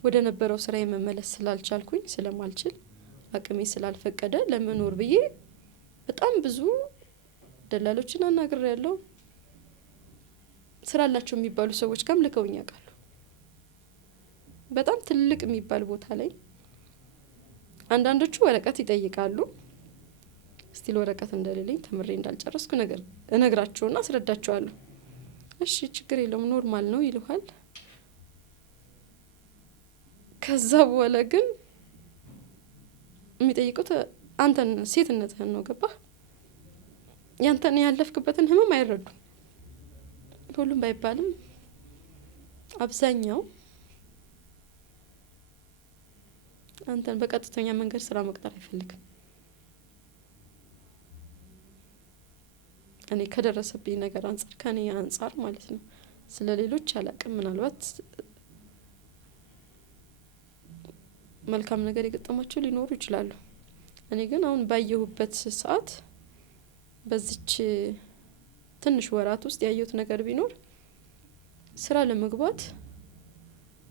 ወደ ነበረው ስራ መመለስ ስላልቻልኩኝ ስለማልችል አቅሜ ስላልፈቀደ ለመኖር ብዬ በጣም ብዙ ደላሎችን አናግሬያለሁ። ስራ አላቸው የሚባሉ ሰዎች ጋርም ልከውኝ ያውቃሉ። በጣም ትልቅ የሚባል ቦታ ላይ አንዳንዶቹ ወረቀት ይጠይቃሉ። ስቲል ወረቀት እንደሌለኝ ተምሬ እንዳልጨረስኩ ነገር እነግራቸውና አስረዳቸዋለሁ። እሺ ችግር የለውም ኖርማል ነው ይሉሃል። ከዛ በኋላ ግን የሚጠይቁት አንተን ሴትነትህን ነው። ገባህ? ያንተን ያለፍክበትን ህመም አይረዱም። ሁሉም ባይባልም አብዛኛው አንተን በቀጥተኛ መንገድ ስራ መቅጠር አይፈልግም። እኔ ከደረሰብኝ ነገር አንጻር ከኔ አንጻር ማለት ነው። ስለ ሌሎች አላቅም። ምናልባት መልካም ነገር የገጠማቸው ሊኖሩ ይችላሉ። እኔ ግን አሁን ባየሁበት ሰዓት በዚች ትንሽ ወራት ውስጥ ያየሁት ነገር ቢኖር ስራ ለመግባት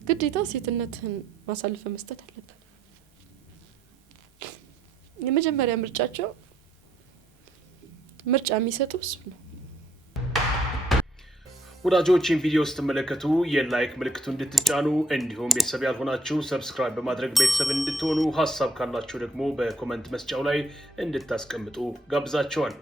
ግዴታ ሴትነትህን ማሳልፈ መስጠት አለብህ። የመጀመሪያ ምርጫቸው ምርጫ የሚሰጡ እሱ ነው። ወዳጆችን ቪዲዮ ስትመለከቱ የላይክ ምልክቱ እንድትጫኑ እንዲሁም ቤተሰብ ያልሆናችሁ ሰብስክራይብ በማድረግ ቤተሰብ እንድትሆኑ ሀሳብ ካላችሁ ደግሞ በኮመንት መስጫው ላይ እንድታስቀምጡ ጋብዛችኋለሁ።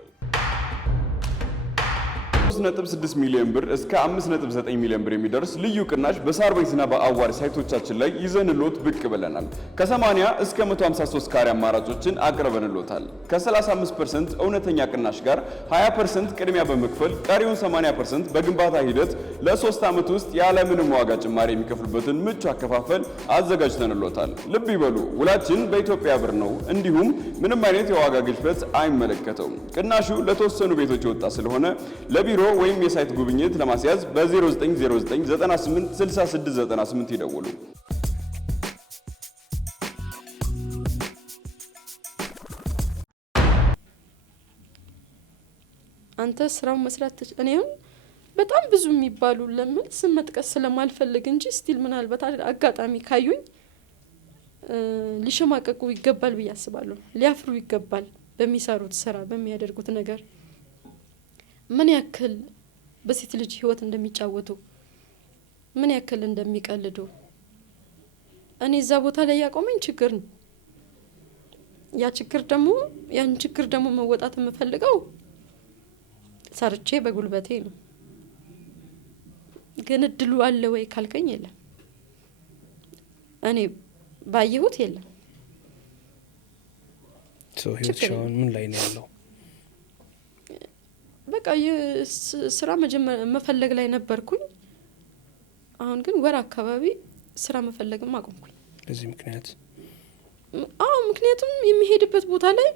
3.6 ሚሊዮን ብር እስከ 5.9 ሚሊዮን ብር የሚደርስ ልዩ ቅናሽ በሳርቤትና በአዋሪ ሳይቶቻችን ላይ ይዘንሎት ብቅ ብለናል። ከ80 እስከ 153 ካሬ አማራጮችን አቅርበንሎታል። ከ35% እውነተኛ ቅናሽ ጋር 20% ቅድሚያ በመክፈል ቀሪውን 80% በግንባታ ሂደት ለ3 ዓመት ውስጥ ያለምንም ዋጋ ጭማሪ የሚከፍሉበትን ምቹ አከፋፈል አዘጋጅተንሎታል። ልብ ይበሉ፣ ውላችን በኢትዮጵያ ብር ነው። እንዲሁም ምንም አይነት የዋጋ ግሽበት አይመለከተውም። ቅናሹ ለተወሰኑ ቤቶች የወጣ ስለሆነ ለቢሮ ወይም የሳይት ጉብኝት ለማስያዝ በ0909986698 ይደውሉ። አንተ ስራውን መስራት እኔም በጣም ብዙ የሚባሉ ለምን ስም መጥቀስ ስለማልፈልግ እንጂ ስቲል ምናልባት አጋጣሚ ካዩኝ ሊሸማቀቁ ይገባል ብዬ አስባለሁ። ሊያፍሩ ይገባል በሚሰሩት ስራ በሚያደርጉት ነገር። ምን ያክል በሴት ልጅ ህይወት እንደሚጫወቱ ምን ያክል እንደሚቀልዱ። እኔ እዛ ቦታ ላይ ያቆመኝ ችግር ነው። ያን ችግር ደግሞ መወጣት የምፈልገው ሰርቼ በጉልበቴ ነው። ግን እድሉ አለ ወይ ካልከኝ የለም። እኔ ባየሁት የለም። ህይወትሽን ምን ላይ ነው ያለው? በቃ ስራ መፈለግ ላይ ነበርኩኝ። አሁን ግን ወር አካባቢ ስራ መፈለግም አቆምኩኝ። በዚህ ምክንያት ምክንያቱም የሚሄድበት ቦታ ላይ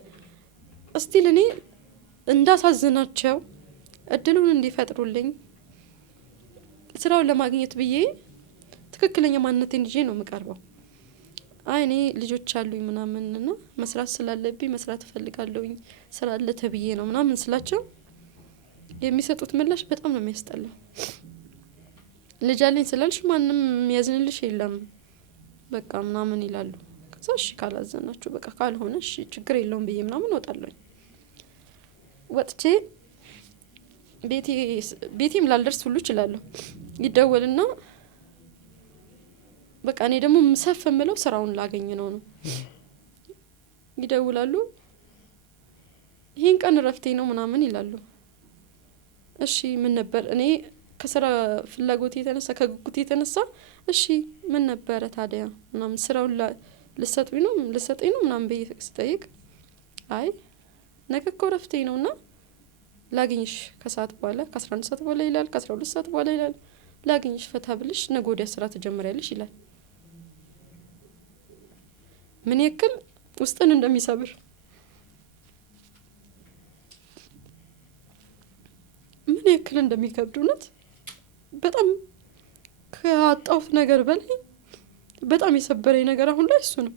እስቲል እኔ እንዳሳዝናቸው እድሉን እንዲፈጥሩልኝ ስራውን ለማግኘት ብዬ ትክክለኛ ማንነቴን ይዤ ነው የምቀርበው። እኔ ልጆች አሉኝ ምናምንና መስራት ስላለብኝ መስራት እፈልጋለሁኝ ስራ አለ ተብዬ ነው ምናምን ስላቸው የሚሰጡት ምላሽ በጣም ነው የሚያስጠላው። ልጅ አለኝ ስላልሽ ማንም የሚያዝንልሽ የለም በቃ ምናምን ይላሉ። ከዛ እሺ ካላዘናችሁ በቃ ካልሆነ እሺ ችግር የለውም ብዬ ምናምን እወጣለሁኝ። ወጥቼ ቤቴም ላልደርስ ሁሉ እችላለሁ። ይደወልና በቃ እኔ ደግሞ ምሰፍ የምለው ስራውን ላገኝ ነው። ይደውላሉ ይሄን ቀን ረፍቴ ነው ምናምን ይላሉ። እሺ ምን ነበር እኔ ከስራ ፍላጎት የተነሳ ከጉጉት የተነሳ እሺ ምን ነበር ታዲያ ምናምን ስራውን ልሰጡኝ ነው ምናምን በይ ስጠይቅ አይ ነገ እኮ ረፍቴ ነውና ላግኝሽ ከሰዓት በኋላ ከ11 ሰዓት በኋላ ይላል፣ ከ12 ሰዓት በኋላ ይላል። ላግኝሽ ፈታ ብልሽ ነገ ወዲያ ስራ ትጀምሪያለሽ ይላል። ምን ያክል ውስጥን እንደሚሰብር ምን ያክል እንደሚከብድ እውነት በጣም ከአጣሁት ነገር በላይ በጣም የሰበረኝ ነገር አሁን ላይ እሱ ነው።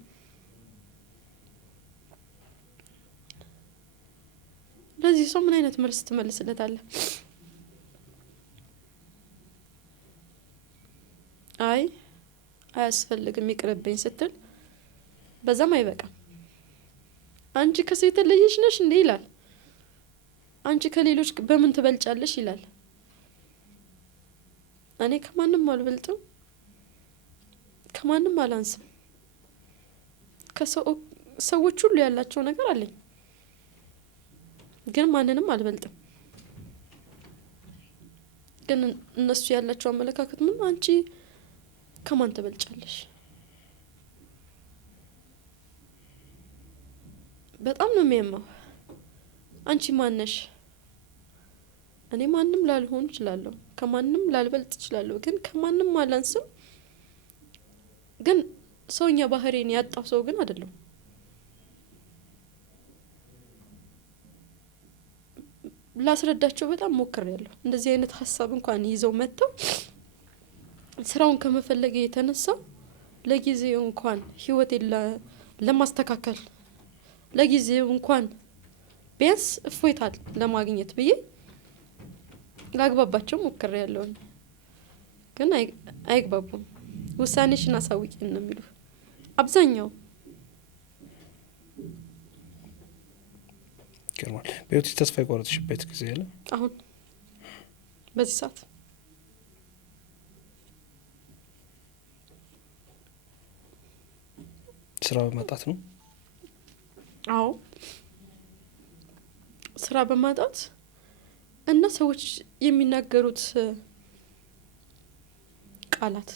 ለዚህ ሰው ምን አይነት መልስ ትመልስለታለህ? አያስፈልግም ይቅርብኝ ስትል በዛም አይበቃም። አንቺ ከሰው የተለየሽ ነሽ እንዴ ይላል። አንቺ ከሌሎች በምን ትበልጫለሽ ይላል። እኔ ከማንም አልበልጥም፣ ከማንም አላንስም። ሰዎች ሁሉ ያላቸው ነገር አለኝ፣ ግን ማንንም አልበልጥም። ግን እነሱ ያላቸው አመለካከት ምን አንቺ ከማን ትበልጫለሽ? በጣም ነው የሚያማው። አንቺ ማነሽ? እኔ ማንም ላልሆን እችላለሁ፣ ከማንም ላልበልጥ እችላለሁ፣ ግን ከማንም አላንስም። ግን ሰውኛ ባህሪን ያጣው ሰው ግን አይደለም። ላስረዳቸው በጣም ሞክሬያለሁ። እንደዚህ አይነት ሀሳብ እንኳን ይዘው መጥተው ስራውን ከመፈለግ የተነሳ ለጊዜው እንኳን ህይወቴን ለማስተካከል ለጊዜው እንኳን ቢያንስ እፎይታ ለማግኘት ብዬ ላግባባቸው ሞክሬያለሁ። ግን አይግባቡም። ውሳኔሽን አሳውቂን ነው የሚሉ አብዛኛው። ገርማል። በህይወትሽ ተስፋ የቆረጥሽበት ጊዜ አለ? አሁን በዚህ ሰዓት ስራ በማጣት ነው? አዎ ስራ በማጣት እና ሰዎች የሚናገሩት ቃላት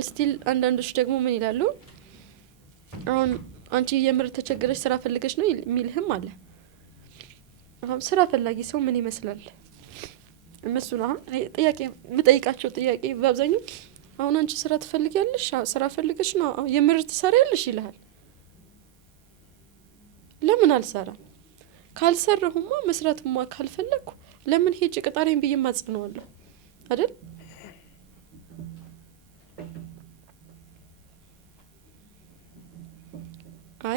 ስቲል አንዳንዶች ደግሞ ምን ይላሉ? አሁን አንቺ የምር ተቸገረሽ ስራ ፈልገሽ ነው የሚልህም አለ። አሁን ስራ ፈላጊ ሰው ምን ይመስላል? እነሱን አሁን ጥያቄ የምጠይቃቸው ጥያቄ በአብዛኛው አሁን አንቺ ስራ ትፈልጊያለሽ? ስራ ፈልገሽ ነው የምር ትሰሪያለሽ ይልሃል። ለምን አልሰራም? ካልሰራሁማ መስራትማ ካልፈለኩ ለምን ሄጅ ቅጣሬን ብዬ ማጽነዋለሁ አይደል?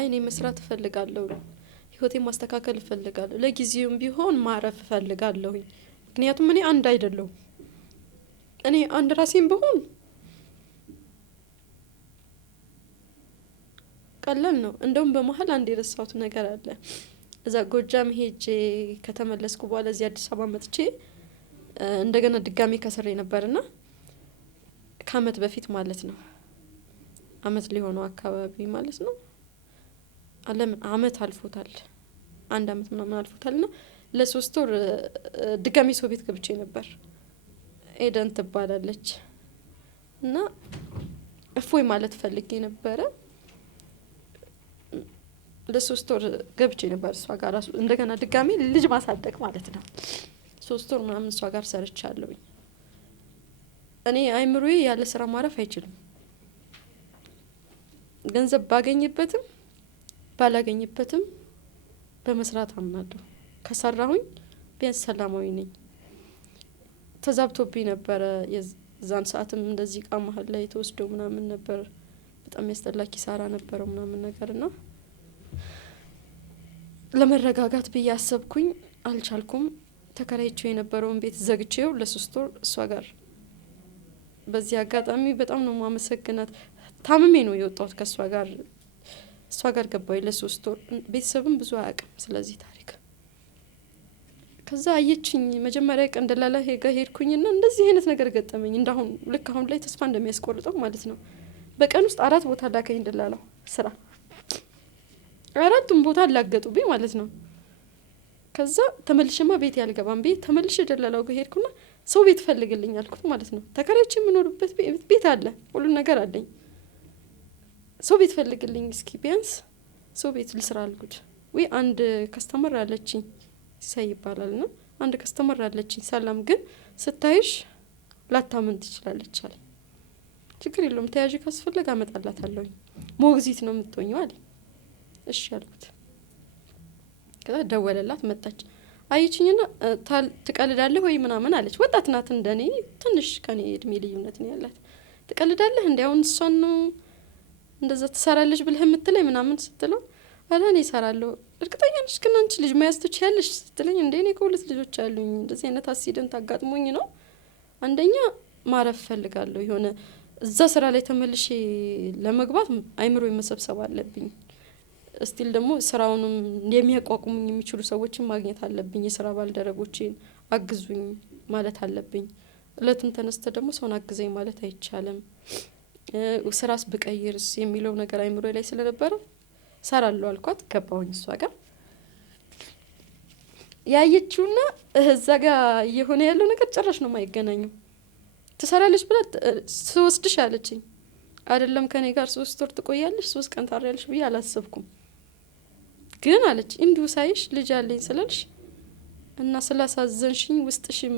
እኔ መስራት እፈልጋለሁ፣ ህይወቴን ማስተካከል እፈልጋለሁ፣ ለጊዜውም ቢሆን ማረፍ እፈልጋለሁ። ምክንያቱም እኔ አንድ አይደለሁም። እኔ አንድ ራሴን ብሆን ቀላል ነው። እንደውም በመሀል አንድ የረሳሁት ነገር አለ። እዛ ጎጃም ሄጄ ከተመለስኩ በኋላ እዚህ አዲስ አበባ መጥቼ እንደገና ድጋሜ ከስሬ ነበርና ከአመት በፊት ማለት ነው፣ አመት ሊሆነው አካባቢ ማለት ነው። አመት አልፎታል፣ 1 አመት ምናምን አልፎታልና ለ3 ወር ድጋሜ ሰው ቤት ገብቼ ነበር። ኤደን ትባላለች እና እፎይ ማለት ፈልጌ ነበረ። ለ3 ወር ገብቼ ነበር እሷ ጋር ራሱ እንደገና ድጋሚ ልጅ ማሳደግ ማለት ነው። 3 ወር ምናምን እሷ ጋር ሰርቻለሁኝ። እኔ አይምሮዬ ያለ ስራ ማረፍ አይችልም። ገንዘብ ባገኝበትም ባላገኝበትም በመስራት አምናለሁ። ከሰራሁኝ ቢያንስ ሰላማዊ ነኝ። ተዛብቶብኝ ነበረ የዛን ሰዓትም እንደዚህ ቃ መሀል ላይ ተወስዶ ምናምን ነበር። በጣም ያስጠላ ኪሳራ ነበረው ምናምን ነገርና ለመረጋጋት ብዬ አሰብኩኝ። አልቻልኩም። ተከራይቼው የነበረውን ቤት ዘግቼው ለ3 ወር እሷ ጋር በዚህ አጋጣሚ በጣም ነው ማመሰግናት። ታምሜ ነው የወጣሁት ከእሷ ጋር እሷ ጋር ገባሁ ለ3 ወር። ቤተሰብም ብዙ አያውቅም ስለዚህ ታሪክ። ከዛ አየችኝ መጀመሪያ ቀን ደላላ ሄድኩኝና እንደዚህ አይነት ነገር ገጠመኝ። እንዳሁን ልክ አሁን ላይ ተስፋ እንደሚያስቆርጠው ማለት ነው። በቀን ውስጥ 4 ቦታ ላከኝ ደላላው ስራ 4ቱም ቦታ ላገጡብኝ ማለት ነው። ከዛ ተመልሼማ ቤት ያልገባም ቤት ተመልሼ ደላላው ጋር ሄድኩና ሰው ቤት ፈልግልኝ አልኩት ማለት ነው። ተከራይቼ የምኖርበት ቤት አለ፣ ሁሉ ነገር አለኝ። ሰው ቤት ፈልግልኝ እስኪ ቢያንስ ሰው ቤት ልስራ አልኩት። ወይ አንድ ከስተመር አለችኝ ሲሳይ ይባላልና አንድ ከስተመር አለችኝ ሰላም፣ ግን ስታይሽ ላታምን ትችላለች አለ። ችግር የለውም ተያዥ ካስፈለገ አመጣላታለሁ፣ ሞግዚት ነው የምትሆኚው አለ። እሺ አልኩት። ከዛ ደወለላት መጣች። አየችኝና ትቀልዳለህ ወይ ምናምን አለች። ወጣት ናት እንደኔ ትንሽ ከኔ እድሜ ልዩነት ነው ያላት። ትቀልዳለህ እንዴ አሁን እሷን ነው እንደዛ ትሰራለች ብለህ የምትለኝ ምናምን ስትለው አላ እኔ እሰራለሁ። እርግጠኛ ነሽ ግን አንቺ ልጅ መያዝ ትችያለሽ ስትለኝ እንዴ እኔ ከ2 ልጆች አሉኝ እንደዚህ አይነት አክሲደንት አጋጥሞኝ ነው። አንደኛ ማረፍ ፈልጋለሁ። የሆነ እዛ ስራ ላይ ተመልሼ ለመግባት አይምሮ መሰብሰብ አለብኝ። እስቲል ደግሞ ስራውንም የሚያቋቁሙኝ የሚችሉ ሰዎችን ማግኘት አለብኝ። የስራ ባልደረቦቼን አግዙኝ ማለት አለብኝ። እለቱን ተነስተ ደግሞ ሰውን አግዘኝ ማለት አይቻልም። ስራስ ብቀይርስ የሚለው ነገር አይምሮ ላይ ስለነበረ ሰራለሁ አልኳት። ገባሁኝ እሷ ጋር ያየችውና እዛ ጋር እየሆነ ያለው ነገር ጭራሽ ነው የማይገናኘው። ትሰራለች ብላ ስወስድሽ አለችኝ። አይደለም ከኔ ጋር 3 ወር ትቆያለሽ 3 ቀን ታሪያለሽ ብዬ አላሰብኩም። ግን አለች እንዲሁ ሳይሽ ልጅ አለኝ ስላልሽ እና ስላሳዘንሽኝ ውስጥሽም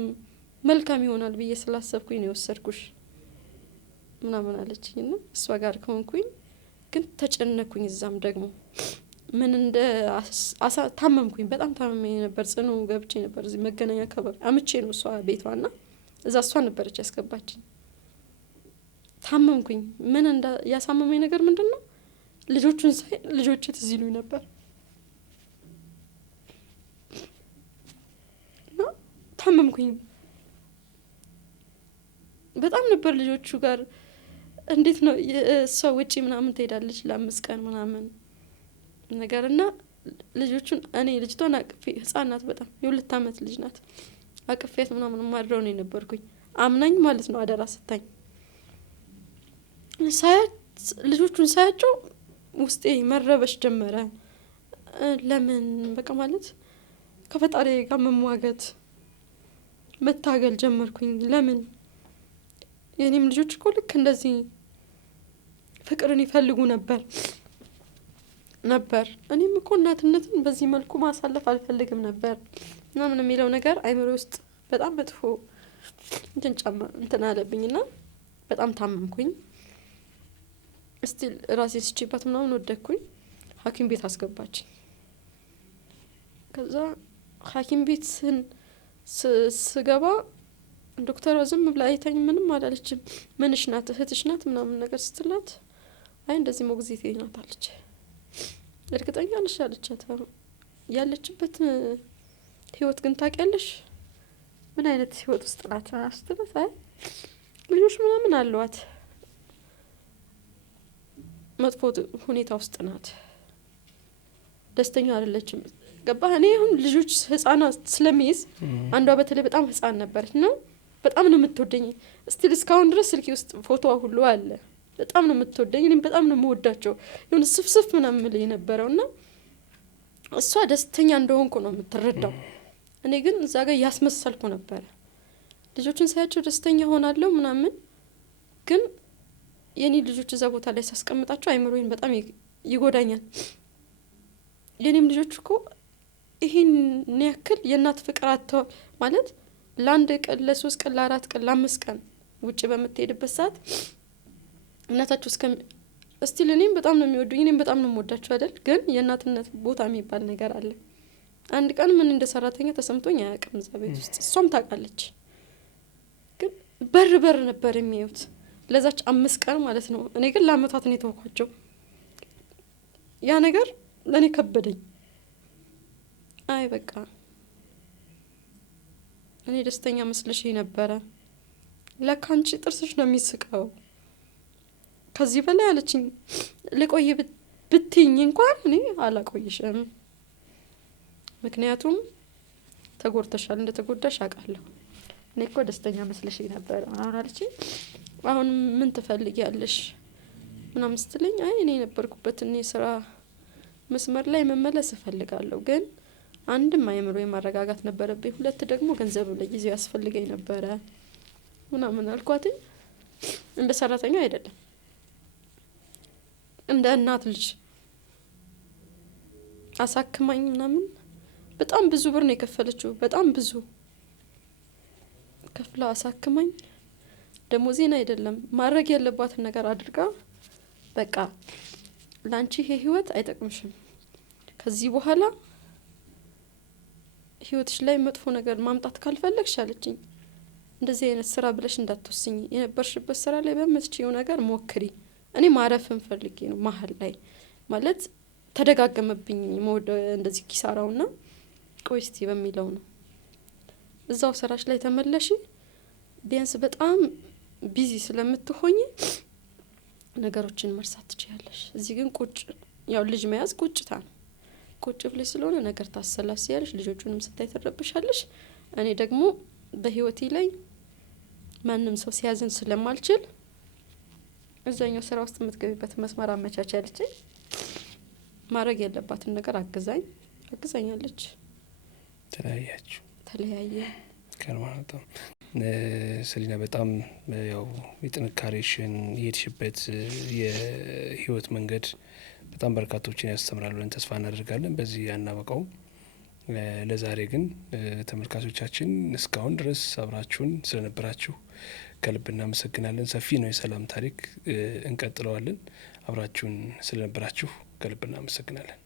መልካም ይሆናል ብዬ ስላሰብኩኝ ነው የወሰድኩሽ ምናምን አለችኝና እሷ ጋር ከሆንኩኝ ግን ተጨነኩኝ። እዛም ደግሞ ምን እንደ ታመምኩኝ። በጣም ታመሜ ነበር። ጽኑ ገብቼ ነበር እዚህ መገናኛ አካባቢ አምቼ ነው እሷ ቤቷና እዛ እሷ ነበረች ያስገባችኝ። ታመምኩኝ። ምን እንደ ያሳመመኝ ነገር ምንድነው? ልጆቹን ሳይ ልጆቼ ትዝ ይሉኝ ነበር። እና ታመምኩኝ በጣም ነበር ልጆቹ ጋር። እንዴት ነው እሷ ውጪ ምናምን ትሄዳለች ለ5 ቀን ምናምን ነገርና ልጆቹን እኔ ልጅቷን አቅፌ ህፃን ናት በጣም የ2 አመት ልጅ ናት። አቅፌያት ምናምን ማድረው ነው የነበርኩኝ አምናኝ ማለት ነው። አደራ ስታኝ ልጆቹን ሳያቸው ውስጤ መረበሽ ጀመረ። ለምን በቃ ማለት ከፈጣሪ ጋር መሟገት መታገል ጀመርኩኝ። ለምን የኔም ልጆች እኮ ልክ እንደዚህ ፍቅርን ይፈልጉ ነበር እኔም እኮ እናትነትን በዚህ መልኩ ማሳለፍ አልፈልግም ነበር ምናምን የሚለው ነገር አይምሮ ውስጥ በጣም መጥፎ እንትን አለብኝና በጣም ታመምኩኝ። እስቲል ራሴ ስቺባት ምናምን ወደኩኝ። ሐኪም ቤት አስገባችኝ። ከዛ ሐኪም ቤት ስገባ ዶክተሯ ዝም ብላ አይታኝ ምንም አላለችም። ምንሽ ናት እህትሽ ናት ምናምን ነገር ስትላት አይ እንደዚህ ሞግዚቴ ናት አለች። እርግጠኛ ነሽ አለቻት። ያለችበት ህይወት ግን ታውቂያለሽ? ምን አይነት ህይወት ውስጥ ናት ስትላት አይ ልጆች ምናምን አለዋት መጥፎ ሁኔታ ውስጥ ናት፣ ደስተኛ አይደለችም። ገባህ? እኔ አሁን ልጆች ህፃናት ስለሚይዝ አንዷ በተለይ በጣም ህፃን ነበረች ነው በጣም ነው የምትወደኝ። እስቲል እስካሁን ድረስ ስልኬ ውስጥ ፎቶዋ ሁሉ አለ። በጣም ነው የምትወደኝ። እኔም በጣም ነው የምወዳቸው። የሆነ ስፍስፍ ምናምን ምል የነበረውና እሷ ደስተኛ እንደሆንኩ ነው የምትረዳው። እኔ ግን እዛ ጋር ያስመሰልኩ ነበር። ልጆችን ሳያቸው ደስተኛ ሆናለሁ ምናምን፣ ግን የኔ ልጆች እዛ ቦታ ላይ ሳስቀምጣቸው አይምሮዬን በጣም ይጎዳኛል። የኔም ልጆች እኮ ይሄን ያክል የእናት ፍቅር አተው ማለት ለአንድ ቀን ለ3 ቀን ለ4 ቀን ለ5 ቀን ውጭ በምትሄድበት ሰዓት እናታቸው እስቲ ለኔም በጣም ነው የሚወዱኝ እኔም በጣም ነው የምወዳቸው አይደል ግን የእናትነት ቦታ የሚባል ነገር አለ። አንድ ቀን ምን እንደ ሰራተኛ ተሰምቶኝ አያውቅም እዛ ቤት ውስጥ እሷም ታውቃለች። ግን በር ነበር የሚያዩት ለዛች 5 ቀን ማለት ነው። እኔ ግን ለአመታት ነው የተወኳቸው። ያ ነገር ለኔ ከበደኝ። አይ በቃ እኔ ደስተኛ መስለሽ ነበረ ለካንቺ ጥርስሽ ነው የሚስቀው ከዚህ በላይ አለችኝ። ለቆየ ብትይኝ እንኳን እኔ አላቆይሽም ምክንያቱም ተጎድተሻል እንደተጎዳሽ አውቃለሁ። እኔ እኮ ደስተኛ መስለሽ ነበር አሁን አለችኝ። አሁን ምን ትፈልጊያለሽ ምናምን ስትለኝ አይ እኔ የነበርኩበት እኔ ስራ መስመር ላይ መመለስ እፈልጋለሁ ግን አንድም አይምሮ የማረጋጋት ነበረብኝ ሁለት ደግሞ ገንዘብ ለጊዜው ያስፈልገኝ ነበረ ምናምን አልኳትኝ። እንደ ሰራተኛ አይደለም እንደ እናት ልጅ አሳክማኝ ምናምን በጣም ብዙ ብር ነው የከፈለችው በጣም ብዙ ከፍላ አሳክማኝ ደሞዜን አይደለም ማድረግ ያለባትን ነገር አድርጋ በቃ ላንቺ ይሄ ህይወት አይጠቅምሽም ከዚህ በኋላ ህይወትሽ ላይ መጥፎ ነገር ማምጣት ካልፈለግሽ አለችኝ እንደዚህ አይነት ስራ ብለሽ እንዳትወስኝ የነበርሽበት ስራ ላይ በመትችው ነገር ሞክሪ። እኔ ማረፍን ፈልጌ ነው መሀል ላይ ማለት ተደጋገመብኝ እንደዚህ ኪሳራውና ቆይ እስቲ በሚለው ነው እዛው ስራሽ ላይ ተመለሺ ቢያንስ በጣም ቢዚ ስለምትሆኚ ነገሮችን መርሳት ትችያለሽ። እዚህ ግን ቁጭ ያው ልጅ መያዝ ቁጭታ ነው ቁጭ ብለሽ ስለሆነ ነገር ታሰላስያለሽ ልጆቹንም ስታይ ተረብሻለሽ። እኔ ደግሞ በህይወቴ ላይ ማንም ሰው ሲያዝን ስለማልችል እዛኛው ስራ ውስጥ የምትገቢበት መስመር አመቻቻለች። ማድረግ ያለባትን ነገር አግዛኛለች። ተለያየ ከርማታ ሰሊና በጣም ያው የጥንካሬሽን የሄድሽበት የህይወት መንገድ በጣም በርካቶችን ያስተምራል ብለን ተስፋ እናደርጋለን። በዚህ ያናበቃውም ለዛሬ ግን ተመልካቾቻችን እስካሁን ድረስ አብራችሁን ስለነበራችሁ ከልብ እናመሰግናለን። ሰፊ ነው የሰላም ታሪክ እንቀጥለዋለን። አብራችሁን ስለነበራችሁ ከልብ እናመሰግናለን።